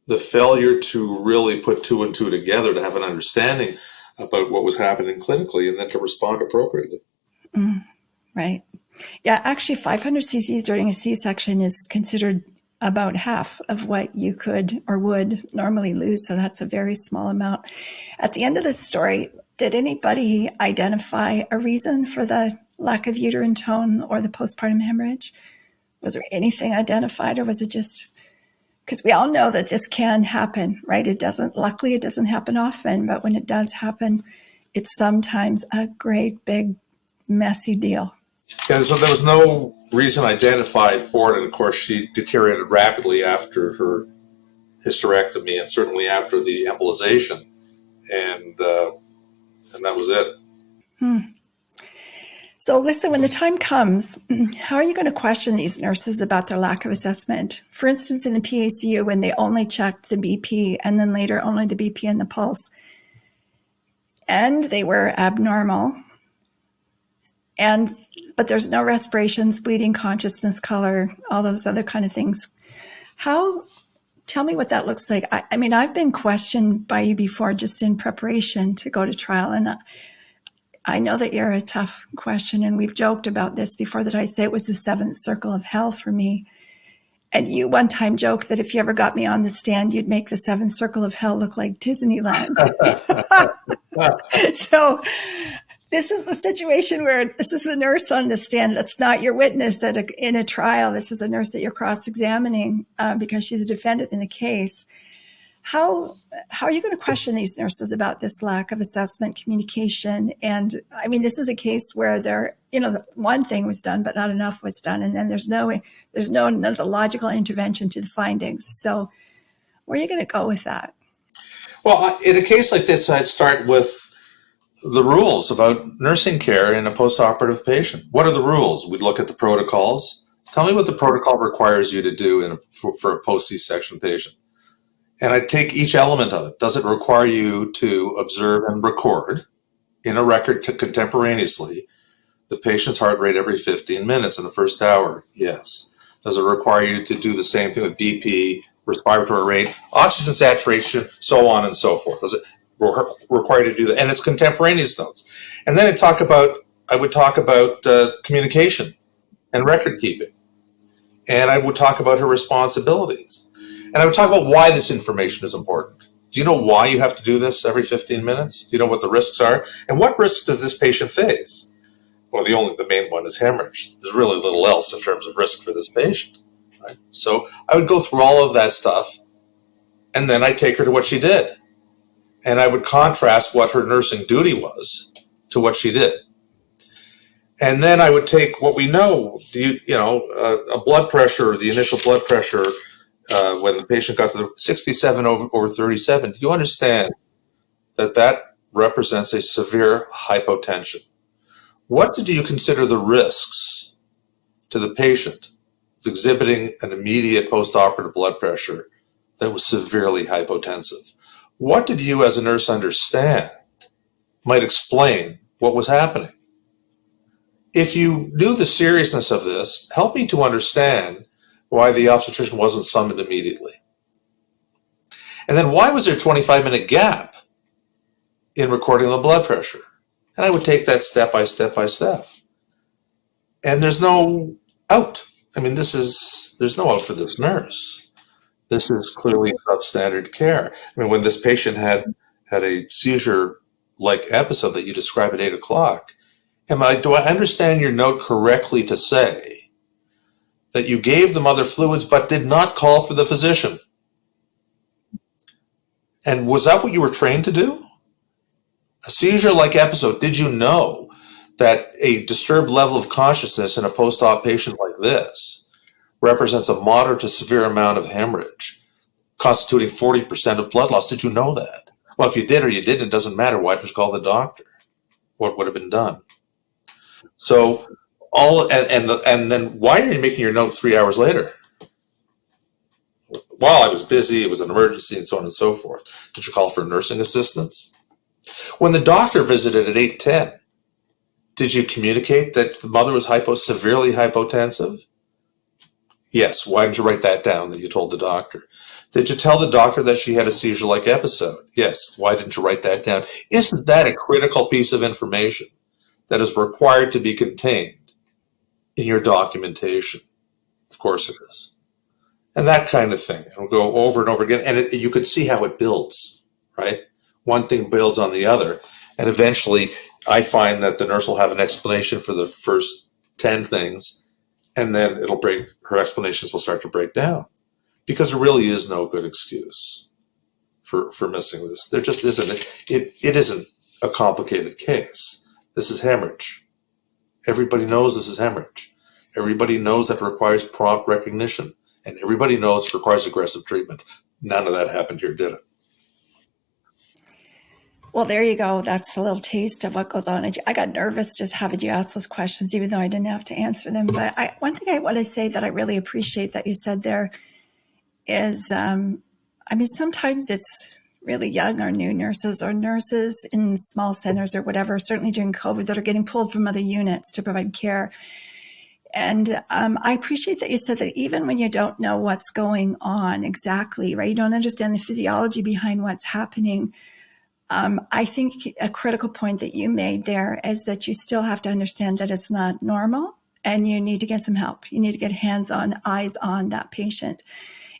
the failure to really put two and two together to have an understanding about what was happening clinically and then to respond appropriately. Right. Yeah, actually, 500 cc's during a C-section is considered about half of what you could or would normally lose. So that's a very small amount. At the end of this story, did anybody identify a reason for the lack of uterine tone or the postpartum hemorrhage? Was there anything identified, or was it just because we all know that this can happen, right? Luckily, it doesn't happen often, but when it does happen, it's sometimes a great, big, messy deal. And so there was no reason identified for it. And of course, she deteriorated rapidly after her hysterectomy and certainly after the embolization. And that was it. So listen, when the time comes, how are you going to question these nurses about their lack of assessment? For instance, in the PACU, when they only checked the BP and then later only the BP and the pulse, and they were abnormal, but there's no respirations, bleeding, consciousness, color, all those other kind of things. Tell me what that looks like. I mean, I've been questioned by you before just in preparation to go to trial, and I know that you're a tough question, and we've joked about this before, that I say it was the seventh circle of hell for me. And you one time joked that if you ever got me on the stand, you'd make the seventh circle of hell look like Disneyland. So this is the situation where this is the nurse on the stand. That's not your witness in a trial. This is a nurse that you're cross-examining because she's a defendant in the case. How are you going to question these nurses about this lack of assessment, communication? And I mean, this is a case where one thing was done, but not enough was done. And then there's no logical intervention to the findings. So where are you going to go with that? Well, in a case like this, I'd start with the rules about nursing care in a postoperative patient. What are the rules? We'd look at the protocols. Tell me what the protocol requires you to do for a post-C-section patient. And I take each element of it. Does it require you to observe and record in a record contemporaneously the patient's heart rate every 15 minutes in the first hour? Yes. Does it require you to do the same thing with BP, respiratory rate, oxygen saturation, so on and so forth? Does it require you to do that? And it's contemporaneous notes. And then I would talk about communication and record keeping. And I would talk about her responsibilities. And I would talk about why this information is important. Do you know why you have to do this every 15 minutes? Do you know what the risks are? And what risks does this patient face? Well, the main one is hemorrhage. There's really little else in terms of risk for this patient. Right? So I would go through all of that stuff, and then I'd take her to what she did. And I would contrast what her nursing duty was to what she did. And then I would take what we know, a blood pressure, the initial blood pressure, when the patient got to the 67 over 37, do you understand that represents a severe hypotension? What do you consider the risks to the patient of exhibiting an immediate postoperative blood pressure that was severely hypotensive? What did you as a nurse understand might explain what was happening? If you knew the seriousness of this, help me to understand why the obstetrician wasn't summoned immediately. And then why was there a 25-minute gap in recording the blood pressure? And I would take that step by step by step. And there's no out. I mean, there's no out for this nurse. This is clearly substandard care. I mean, when this patient had a seizure-like episode that you describe at 8 o'clock, do I understand your note correctly to say that you gave them other fluids but did not call for the physician? And was that what you were trained to do? A seizure-like episode, did you know that a disturbed level of consciousness in a post-op patient like this represents a moderate to severe amount of hemorrhage, constituting 40% of blood loss? Did you know that? Well, if you did or you didn't, it doesn't matter. Why didn't you call the doctor? What would have been done? So and then why are you making your note 3 hours later? Well, I was busy, it was an emergency, and so on and so forth. Did you call for nursing assistance? When the doctor visited at 8:10, did you communicate that the mother was severely hypotensive? Yes. Why didn't you write that down that you told the doctor? Did you tell the doctor that she had a seizure-like episode? Yes. Why didn't you write that down? Isn't that a critical piece of information that is required to be contained in your documentation? Of course it is. And that kind of thing. And we'll go over and over again. And you can see how it builds, right? One thing builds on the other. And eventually, I find that the nurse will have an explanation for the first 10 things, and then her explanations will start to break down because there really is no good excuse for missing this. There just isn't. It isn't a complicated case. This is hemorrhage. Everybody knows this is hemorrhage. Everybody knows that it requires prompt recognition, and everybody knows it requires aggressive treatment. None of that happened here, did it? Well, there you go. That's a little taste of what goes on. I got nervous just having you ask those questions, even though I didn't have to answer them. But one thing I want to say that I really appreciate that you said there is, sometimes it's really young or new nurses or nurses in small centers or whatever, certainly during COVID, that are getting pulled from other units to provide care. And I appreciate that you said that even when you don't know what's going on exactly, right? You don't understand the physiology behind what's happening. I think a critical point that you made there is that you still have to understand that it's not normal and you need to get some help. You need to get hands on, eyes on that patient.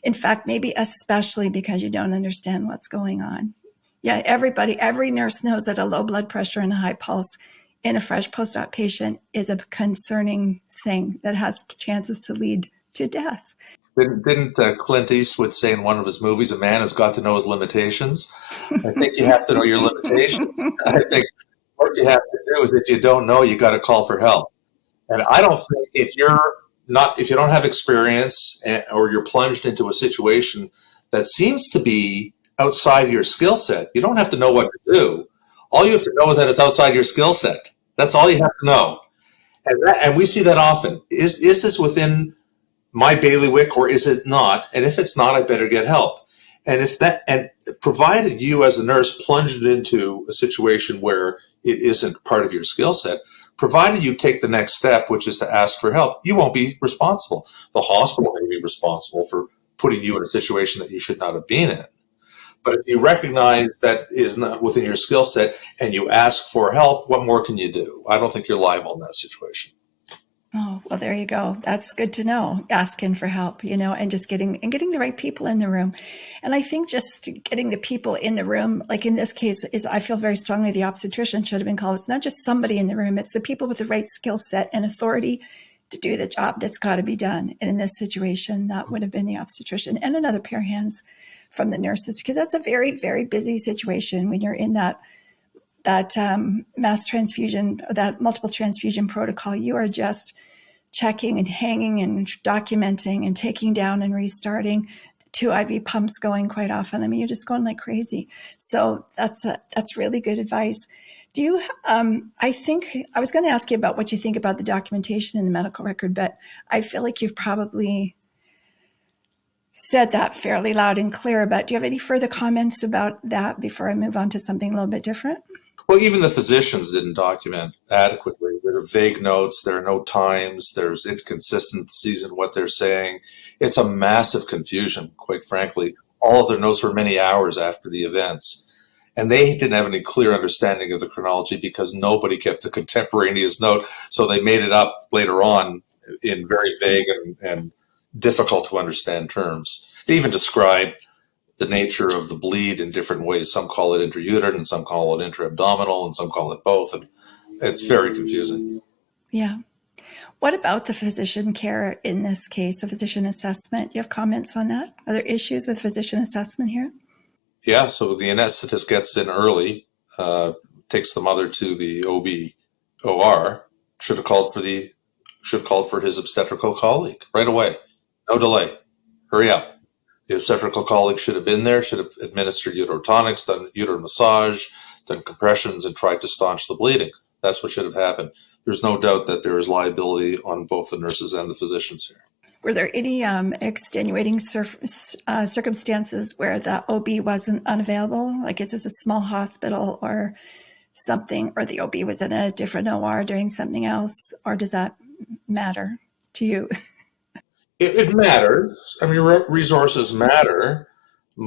In fact, maybe especially because you don't understand what's going on. Yeah, every nurse knows that a low blood pressure and a high pulse in a fresh post-op patient is a concerning thing that has chances to lead to death. Didn't Clint Eastwood say in one of his movies, a man has got to know his limitations? I think you have to know your limitations. I think what you have to do is, if you don't know, you got to call for help. And I don't think if you don't have experience, or you're plunged into a situation that seems to be outside your skill set, you don't have to know what to do. All you have to know is that it's outside your skill set. That's all you have to know. And we see that often. Is this within my bailiwick or is it not? And if it's not, I better get help. And provided you as a nurse plunged into a situation where it isn't part of your skill set, provided you take the next step, which is to ask for help, you won't be responsible. The hospital may be responsible for putting you in a situation that you should not have been in. But if you recognize that is not within your skill set and you ask for help, what more can you do? I don't think you're liable in that situation. Oh, well, there you go. That's good to know. Asking for help, and just getting the right people in the room. And I think just getting the people in the room, like in this case, I feel very strongly the obstetrician should have been called. It's not just somebody in the room. It's the people with the right skill set and authority to do the job that's got to be done. And in this situation, that would have been the obstetrician and another pair of hands from the nurses, because that's a very, very busy situation when you're in that mass transfusion, that multiple transfusion protocol. You are just checking and hanging and documenting and taking down and restarting, 2 IV pumps going quite often. I mean, you're just going like crazy. So that's really good advice. Do you, I think, I was going to ask you about what you think about the documentation in the medical record, but I feel like you've probably said that fairly loud and clear. But do you have any further comments about that before I move on to something a little bit different? Well, even the physicians didn't document adequately. There are vague notes, there are no times, there's inconsistencies in what they're saying. It's a massive confusion, quite frankly. All of their notes were many hours after the events. And they didn't have any clear understanding of the chronology because nobody kept a contemporaneous note. So they made it up later on in very vague and difficult to understand terms. They even describe the nature of the bleed in different ways. Some call it intrauterine and some call it intra-abdominal and some call it both. And it's very confusing. Yeah. What about the physician care in this case, the physician assessment? You have comments on that? Are there issues with physician assessment here? Yeah, so the anesthetist gets in early, takes the mother to the OB/OR, should have called for his obstetrical colleague right away. No delay. Hurry up. The obstetrical colleague should have been there, should have administered uterotonics, done uterine massage, done compressions, and tried to staunch the bleeding. That's what should have happened. There's no doubt that there is liability on both the nurses and the physicians here. Were there any extenuating circumstances where the OB wasn't unavailable? Like, is this a small hospital or something, or the OB was in a different OR doing something else, or does that matter to you? It matters. I mean, resources matter,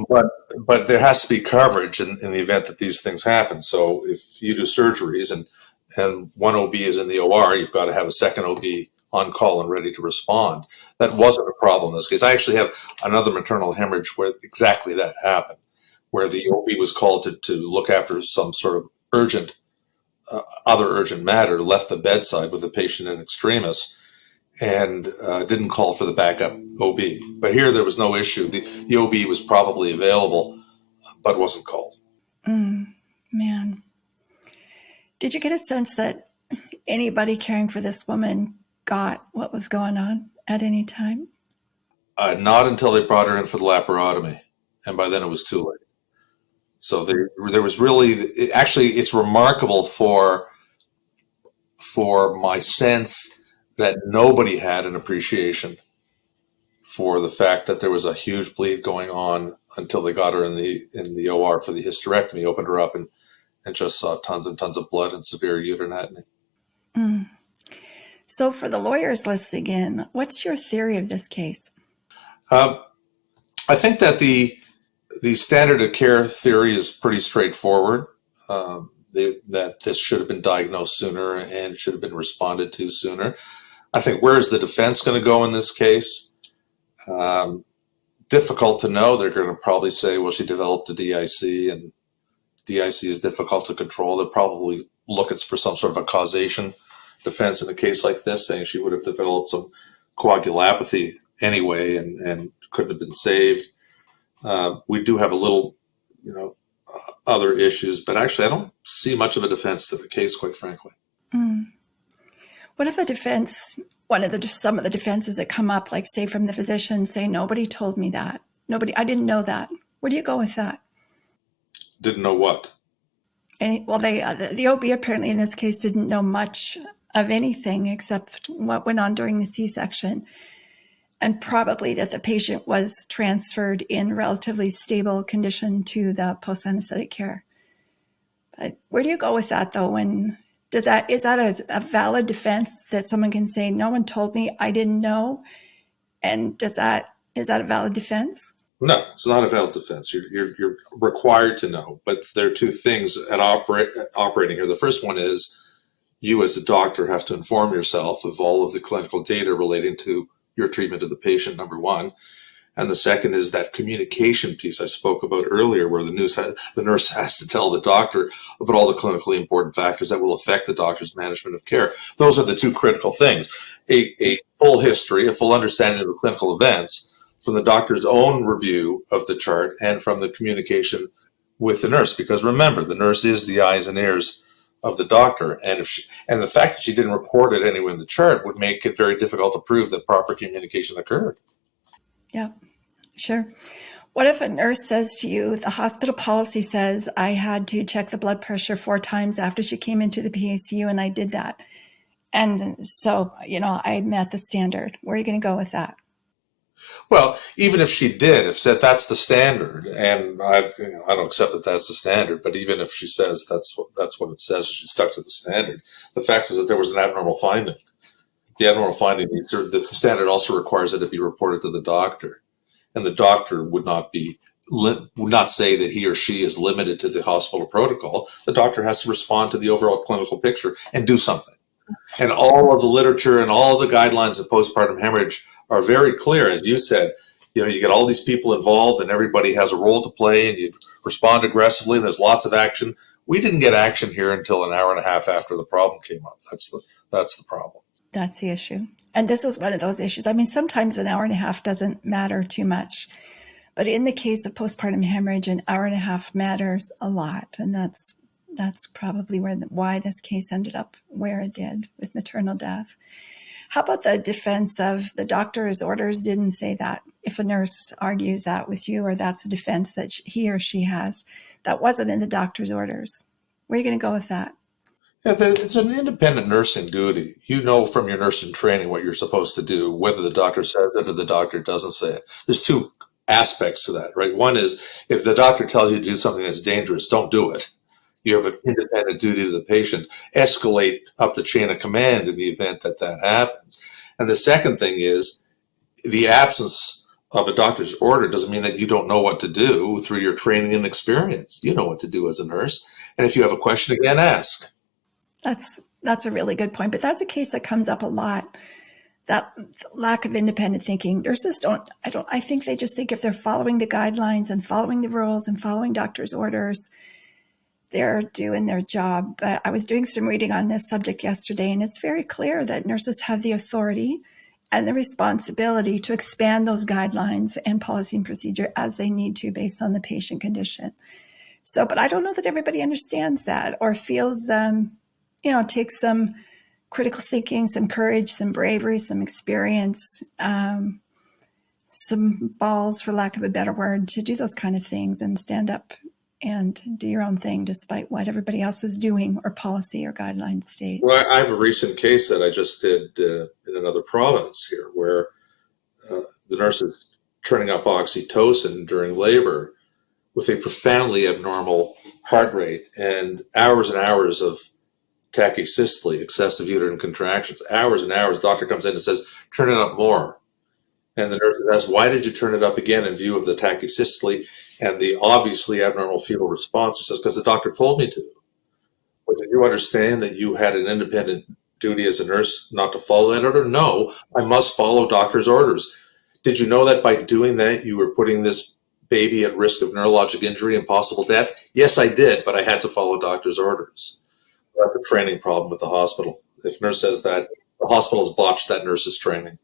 but there has to be coverage in the event that these things happen. So if you do surgeries and one OB is in the OR, you've got to have a second OB on call and ready to respond. That wasn't a problem in this case. I actually have another maternal hemorrhage where exactly that happened, where the OB was called to look after some sort of urgent, other urgent matter, left the bedside with the patient in extremis, and didn't call for the backup OB. But here there was no issue. The OB was probably available, but wasn't called. Man. Did you get a sense that anybody caring for this woman got what was going on at any time? Not until they brought her in for the laparotomy, and by then it was too late. So there was really, actually, it's remarkable for my sense that nobody had an appreciation for the fact that there was a huge bleed going on until they got her in the OR for the hysterectomy, opened her up, and just saw tons and tons of blood and severe uterine atony. So for the lawyers listening in, what's your theory of this case? I think that the standard of care theory is pretty straightforward. That this should have been diagnosed sooner and should have been responded to sooner. I think where is the defense going to go in this case? Difficult to know. They're going to probably say, well, she developed a DIC, and DIC is difficult to control. They'll probably look for some sort of a causation defense in a case like this, saying she would have developed some coagulopathy anyway and couldn't have been saved. We do have a little, other issues, but actually I don't see much of a defense to the case, quite frankly. What if a defense, some of the defenses that come up, like say from the physician, say, nobody told me that. I didn't know that. Where do you go with that? Didn't know what? The OB apparently in this case didn't know much of anything except what went on during the C-section, and probably that the patient was transferred in relatively stable condition to the post-anesthetic care. But where do you go with that, though? Is that a valid defense that someone can say, no one told me, I didn't know? And is that a valid defense? No, it's not a valid defense. You're required to know, but there are two things operating here. The first one is you as a doctor have to inform yourself of all of the clinical data relating to your treatment of the patient, number one. And the second is that communication piece I spoke about earlier, where the nurse has to tell the doctor about all the clinically important factors that will affect the doctor's management of care. Those are the two critical things. A full history, a full understanding of the clinical events from the doctor's own review of the chart and from the communication with the nurse. Because remember, the nurse is the eyes and ears of the doctor. And the fact that she didn't report it anywhere in the chart would make it very difficult to prove that proper communication occurred. Yeah, sure. What if a nurse says to you, the hospital policy says I had to check the blood pressure 4 times after she came into the PICU, and I did that. And so, I met the standard. Where are you going to go with that? Well, even if she did, if said that's the standard, and I don't accept that that's the standard, but even if she says that's what it says, she stuck to the standard. The fact is that there was an abnormal finding. The abnormal finding, the standard also requires it to be reported to the doctor, and the doctor would not say that he or she is limited to the hospital protocol. The doctor has to respond to the overall clinical picture and do something. And all of the literature and all of the guidelines of postpartum hemorrhage are very clear. As you said, you get all these people involved and everybody has a role to play, and you respond aggressively. There's lots of action. We didn't get action here until an hour and a half after the problem came up. That's the problem. That's the issue. And this is one of those issues. I mean, sometimes an hour and a half doesn't matter too much. But in the case of postpartum hemorrhage, an hour and a half matters a lot. And that's probably why this case ended up where it did with maternal death. How about the defense of the doctor's orders didn't say that? If a nurse argues that with you, or that's a defense that he or she has, that wasn't in the doctor's orders. Where are you going to go with that? Yeah, it's an independent nursing duty. You know from your nursing training what you're supposed to do, whether the doctor says it or the doctor doesn't say it. There's two aspects to that, right? One is if the doctor tells you to do something that's dangerous, don't do it. You have an independent duty to the patient. Escalate up the chain of command in the event that happens. And the second thing is the absence of a doctor's order doesn't mean that you don't know what to do through your training and experience. You know what to do as a nurse. And if you have a question, again, ask. That's a really good point, but that's a case that comes up a lot. that lack of independent thinking. Nurses I think they just think if they're following the guidelines and following the rules and following doctor's orders, they're doing their job. But I was doing some reading on this subject yesterday, and it's very clear that nurses have the authority and the responsibility to expand those guidelines and policy and procedure as they need to based on the patient condition. So, but I don't know that everybody understands that or feels, takes some critical thinking, some courage, some bravery, some experience, some balls, for lack of a better word, to do those kind of things and stand up and do your own thing despite what everybody else is doing or policy or guidelines state. Well, I have a recent case that I just did in another province here where the nurse is turning up oxytocin during labor with a profoundly abnormal heart rate and hours of tachysystole, excessive uterine contractions, hours and hours. The doctor comes in and says, turn it up more. And the nurse asks, why did you turn it up again in view of the tachysystole and the obviously abnormal fetal response? She says, because the doctor told me to. But did you understand that you had an independent duty as a nurse not to follow that order? No, I must follow doctor's orders. Did you know that by doing that, you were putting this baby at risk of neurologic injury and possible death? Yes, I did, but I had to follow doctor's orders. That's a training problem with the hospital. If nurse says that, the hospital has botched that nurse's training.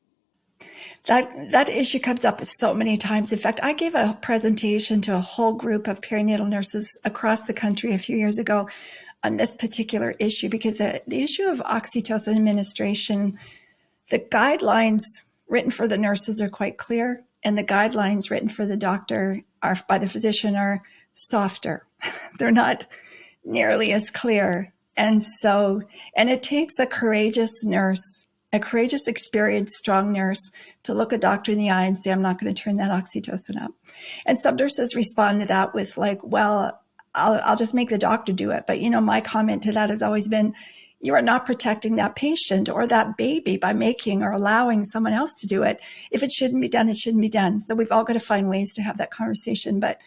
That issue comes up so many times. In fact, I gave a presentation to a whole group of perinatal nurses across the country a few years ago on this particular issue because the issue of oxytocin administration, the guidelines written for the nurses are quite clear, and the guidelines written for the doctor by the physician are softer. They're not nearly as clear. And it takes a courageous nurse, a courageous, experienced, strong nurse to look a doctor in the eye and say, I'm not going to turn that oxytocin up. And some nurses respond to that with like, well, I'll just make the doctor do it. But, my comment to that has always been, you are not protecting that patient or that baby by making or allowing someone else to do it. If it shouldn't be done, it shouldn't be done. So we've all got to find ways to have that conversation. But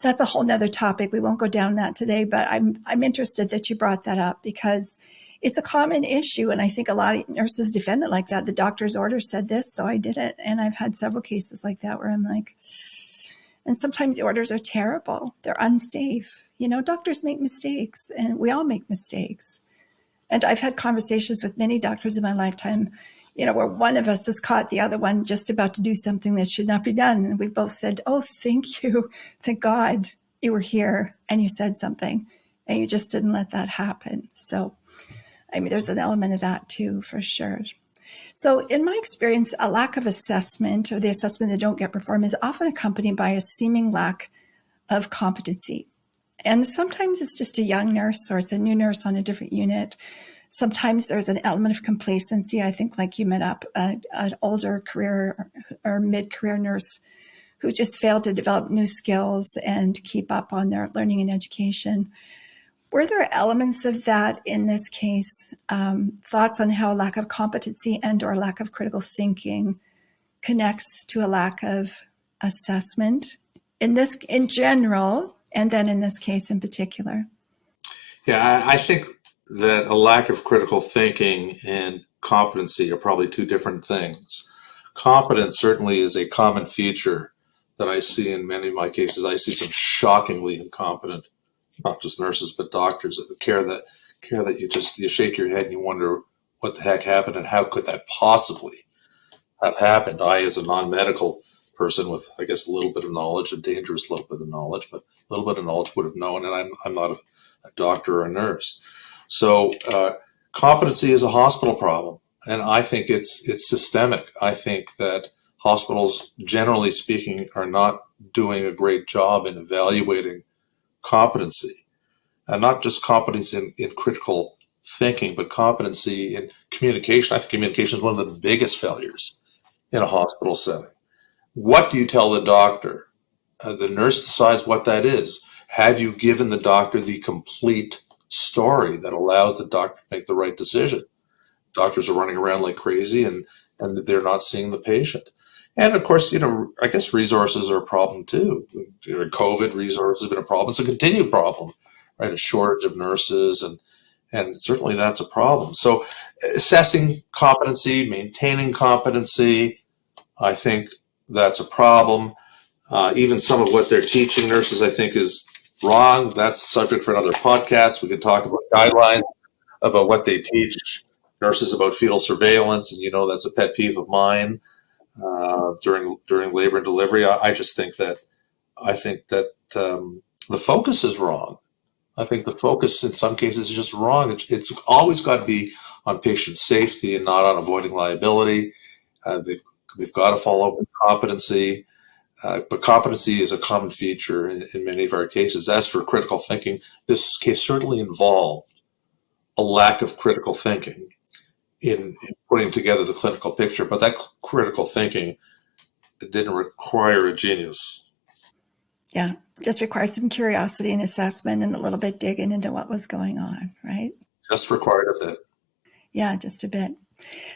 that's a whole nother topic. We won't go down that today, but I'm interested that you brought that up because it's a common issue. And I think a lot of nurses defend it like that. The doctor's order said this, so I did it. And I've had several cases like that where I'm like, and sometimes the orders are terrible. They're unsafe. Doctors make mistakes and we all make mistakes. And I've had conversations with many doctors in my lifetime, where one of us has caught the other one just about to do something that should not be done. And we both said, oh, thank you. Thank God you were here and you said something and you just didn't let that happen. So, there's an element of that too, for sure. So in my experience, a lack of assessment or the assessment that don't get performed is often accompanied by a seeming lack of competency. And sometimes it's just a young nurse or it's a new nurse on a different unit. Sometimes there's an element of complacency. I think like you met up an older career or mid-career nurse who just failed to develop new skills and keep up on their learning and education. Were there elements of that in this case? Thoughts on how a lack of competency and or lack of critical thinking connects to a lack of assessment in general, and then in this case in particular? Yeah, I think that a lack of critical thinking and competency are probably two different things. Competence certainly is a common feature that I see in many of my cases. I see some shockingly incompetent, not just nurses, but doctors that care that you shake your head and you wonder what the heck happened and how could that possibly have happened. I, as a non-medical person with, I guess, a little bit of knowledge, a dangerous little bit of knowledge, but a little bit of knowledge would have known, and I'm not a doctor or a nurse. So competency is a hospital problem, and I think it's systemic. I think that hospitals, generally speaking, are not doing a great job in evaluating competency, and not just competency in critical thinking, but competency in communication. I think communication is one of the biggest failures in a hospital setting. What do you tell the doctor? The nurse decides what that is. Have you given the doctor the complete story that allows the doctor to make the right decision? Doctors are running around like crazy and they're not seeing the patient. And of course, I guess resources are a problem too. COVID resources have been a problem. It's a continued problem, right? A shortage of nurses And certainly that's a problem. So assessing competency, maintaining competency, I think that's a problem. Even some of what they're teaching nurses, I think, is wrong. That's the subject for another podcast. We could talk about guidelines, about what they teach nurses about fetal surveillance, and that's a pet peeve of mine during labor and delivery. I think that the focus is wrong. I think the focus in some cases is just wrong. It's always got to be on patient safety and not on avoiding liability. They've got to follow up with competency, but competency is a common feature in many of our cases. As for critical thinking, this case certainly involved a lack of critical thinking in putting together the clinical picture, but that critical thinking didn't require a genius. Yeah, just required some curiosity and assessment and a little bit digging into what was going on, right? Just required a bit. Yeah, just a bit.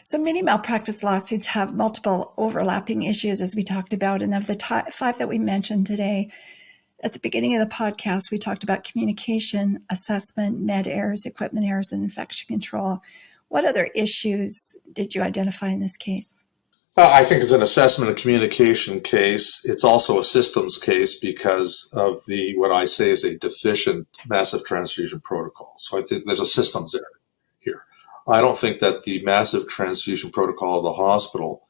So many malpractice lawsuits have multiple overlapping issues, as we talked about. And of the 5 that we mentioned today, at the beginning of the podcast, we talked about communication, assessment, med errors, equipment errors, and infection control. What other issues did you identify in this case? I think it's an assessment and communication case. It's also a systems case because of what I say is a deficient massive transfusion protocol. So I think there's a systems error here. I don't think that the massive transfusion protocol of the hospital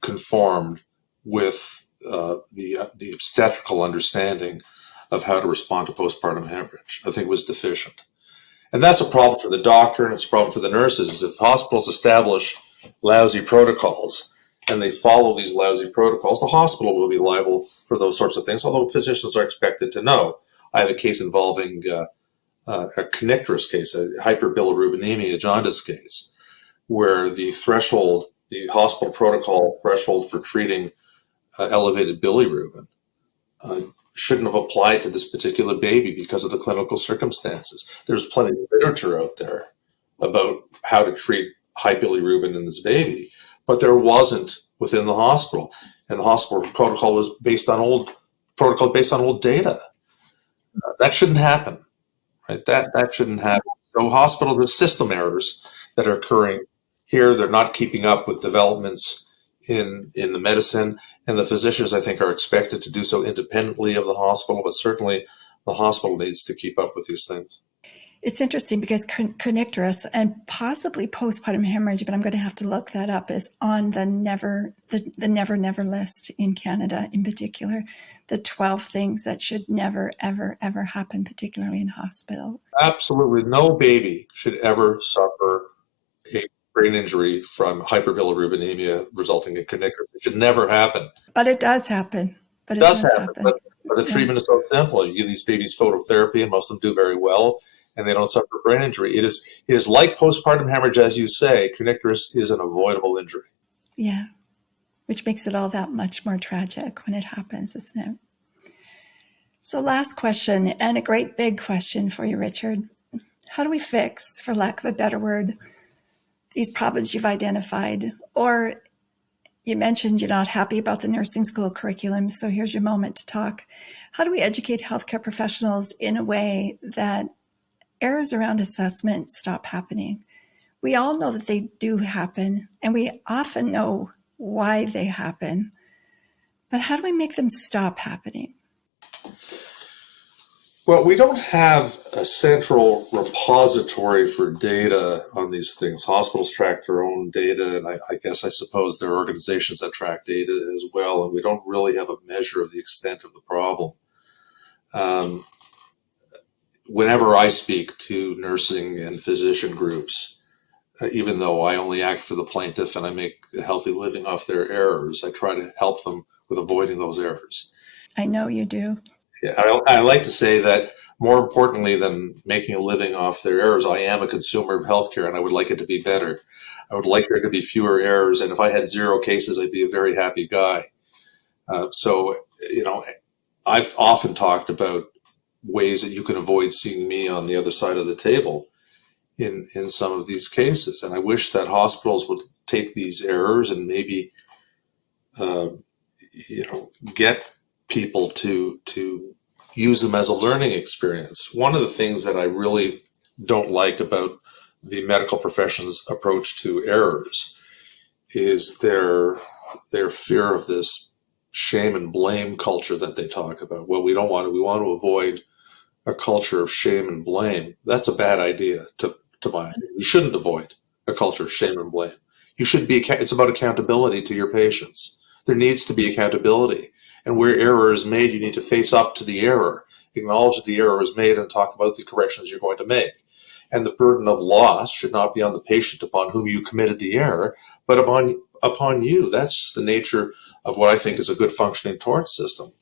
conformed with the obstetrical understanding of how to respond to postpartum hemorrhage. I think it was deficient. And that's a problem for the doctor and it's a problem for the nurses. If hospitals establish lousy protocols and they follow these lousy protocols, the hospital will be liable for those sorts of things, although physicians are expected to know. I have a case involving a connectorous case, a hyperbilirubinemia jaundice case, where the hospital protocol threshold for treating elevated bilirubin shouldn't have applied to this particular baby because of the clinical circumstances. There's plenty of literature out there about how to treat high bilirubin in this baby, but there wasn't within the hospital. And the hospital protocol was based on old data. That shouldn't happen, right? That shouldn't happen. So hospitals, there's system errors that are occurring here. They're not keeping up with developments in the medicine, and the physicians, I think, are expected to do so independently of the hospital, but certainly the hospital needs to keep up with these things. It's interesting because connectorous and possibly postpartum hemorrhage, but I'm going to have to look that up, is on the never list in Canada in particular. The 12 things that should never, ever, ever happen, particularly in hospital. Absolutely. No baby should ever suffer a brain injury from hyperbilirubinemia resulting in connectorous. It should never happen. But it does happen. It does happen. But the treatment is so simple. You give these babies phototherapy, and most of them do very well, and they don't suffer brain injury. It is like postpartum hemorrhage, as you say. Connectorous is an avoidable injury. Yeah, which makes it all that much more tragic when it happens, isn't it? So last question, and a great big question for you, Richard. How do we fix, for lack of a better word, these problems you've identified? Or you mentioned you're not happy about the nursing school curriculum, so here's your moment to talk. How do we educate healthcare professionals in a way that errors around assessment stop happening? We all know that they do happen, and we often know why they happen. But how do we make them stop happening? Well, we don't have a central repository for data on these things. Hospitals track their own data, and I suppose there are organizations that track data as well, and we don't really have a measure of the extent of the problem. Whenever I speak to nursing and physician groups, even though I only act for the plaintiff and I make a healthy living off their errors, I try to help them with avoiding those errors. I know you do. Yeah, I like to say that more importantly than making a living off their errors, I am a consumer of healthcare and I would like it to be better. I would like there to be fewer errors. And if I had 0 cases, I'd be a very happy guy. So, I've often talked about ways that you can avoid seeing me on the other side of the table in some of these cases. And I wish that hospitals would take these errors and maybe, get people to use them as a learning experience. One of the things that I really don't like about the medical profession's approach to errors is their fear of this shame and blame culture that they talk about. Well, we don't want to. We want to avoid a culture of shame and blame. That's a bad idea to my opinion. You shouldn't avoid a culture of shame and blame. You should be. It's about accountability to your patients. There needs to be accountability, and where error is made, you need to face up to the error, acknowledge that the error is made, and talk about the corrections you're going to make. And the burden of loss should not be on the patient upon whom you committed the error, but upon you. That's just the nature of what I think is a good functioning tort system.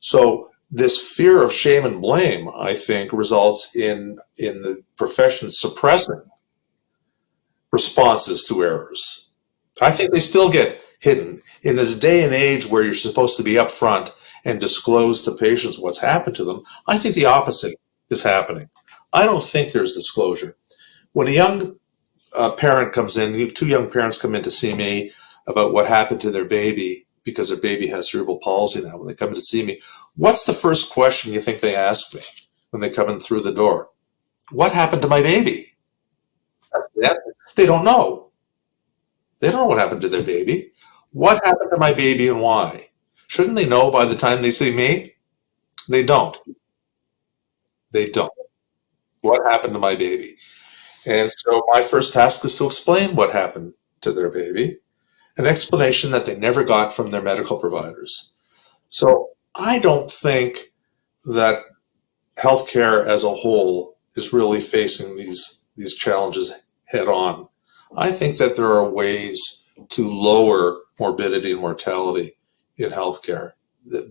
So this fear of shame and blame, I think, results in the profession suppressing responses to errors. I think they still get hidden. In this day and age where you're supposed to be upfront and disclose to patients what's happened to them, I think the opposite is happening. I don't think there's disclosure. When a young parent comes in, two young parents come in to see me about what happened to their baby because their baby has cerebral palsy now. When they come in to see me, what's the first question you think they ask me when they come in through the door? What happened to my baby? They don't know. They don't know what happened to their baby. What happened to my baby and why? Shouldn't they know by the time they see me? They don't. They don't. What happened to my baby? And so my first task is to explain what happened to their baby, an explanation that they never got from their medical providers. So I don't think that healthcare as a whole is really facing these challenges head on. I think that there are ways to lower morbidity and mortality in healthcare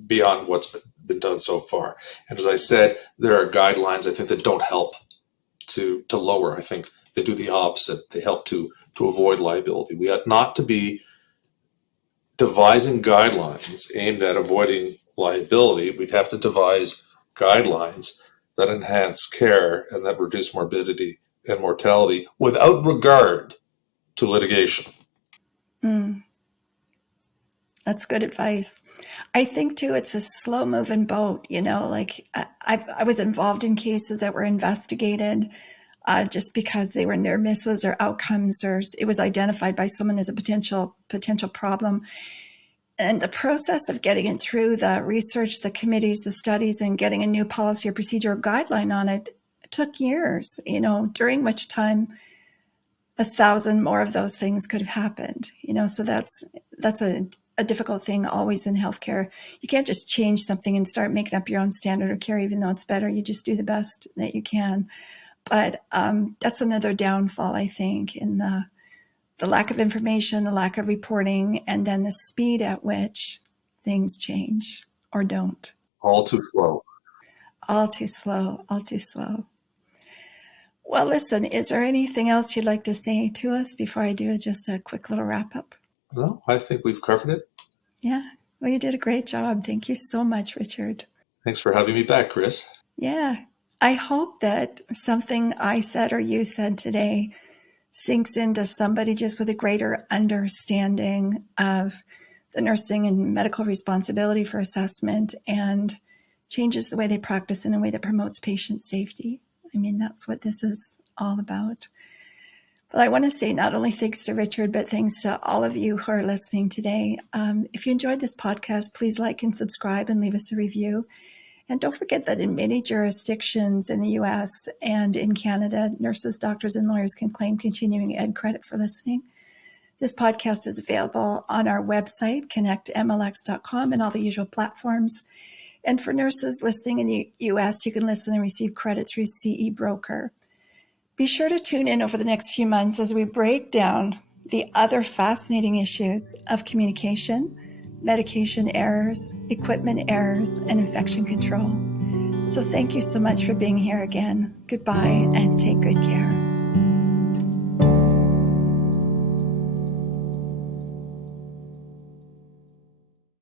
beyond what's been done so far. And as I said, there are guidelines I think that don't help to lower. I think they do the opposite. They help to avoid liability. We ought not to be devising guidelines aimed at avoiding liability. We'd have to devise guidelines that enhance care and that reduce morbidity and mortality without regard to litigation. Mm, that's good advice. I think too, it's a slow moving boat. Like I was involved in cases that were investigated just because they were near misses or outcomes, or it was identified by someone as a potential problem. And the process of getting it through the research, the committees, the studies, and getting a new policy or procedure or guideline on it took years, during which time 1,000 more of those things could have happened. So that's a difficult thing always in healthcare. You can't just change something and start making up your own standard of care, even though it's better. You just do the best that you can. But that's another downfall, I think, in the lack of information, the lack of reporting, and then the speed at which things change or don't. All too slow. All too slow, all too slow. Well, listen, is there anything else you'd like to say to us before I do just a quick little wrap up? No, I think we've covered it. Yeah, well, you did a great job. Thank you so much, Richard. Thanks for having me back, Chris. Yeah, I hope that something I said or you said today sinks into somebody just with a greater understanding of the nursing and medical responsibility for assessment and changes the way they practice in a way that promotes patient safety. I mean, that's what this is all about. But I want to say not only thanks to Richard, but thanks to all of you who are listening today. If you enjoyed this podcast, please like and subscribe and leave us a review. And don't forget that in many jurisdictions in the US and in Canada, nurses, doctors, and lawyers can claim continuing ed credit for listening. This podcast is available on our website, connectmlx.com, and all the usual platforms. And for nurses listening in the US, you can listen and receive credit through CE Broker. Be sure to tune in over the next few months as we break down the other fascinating issues of communication, medication errors, equipment errors, and infection control. So thank you so much for being here again. Goodbye and take good care.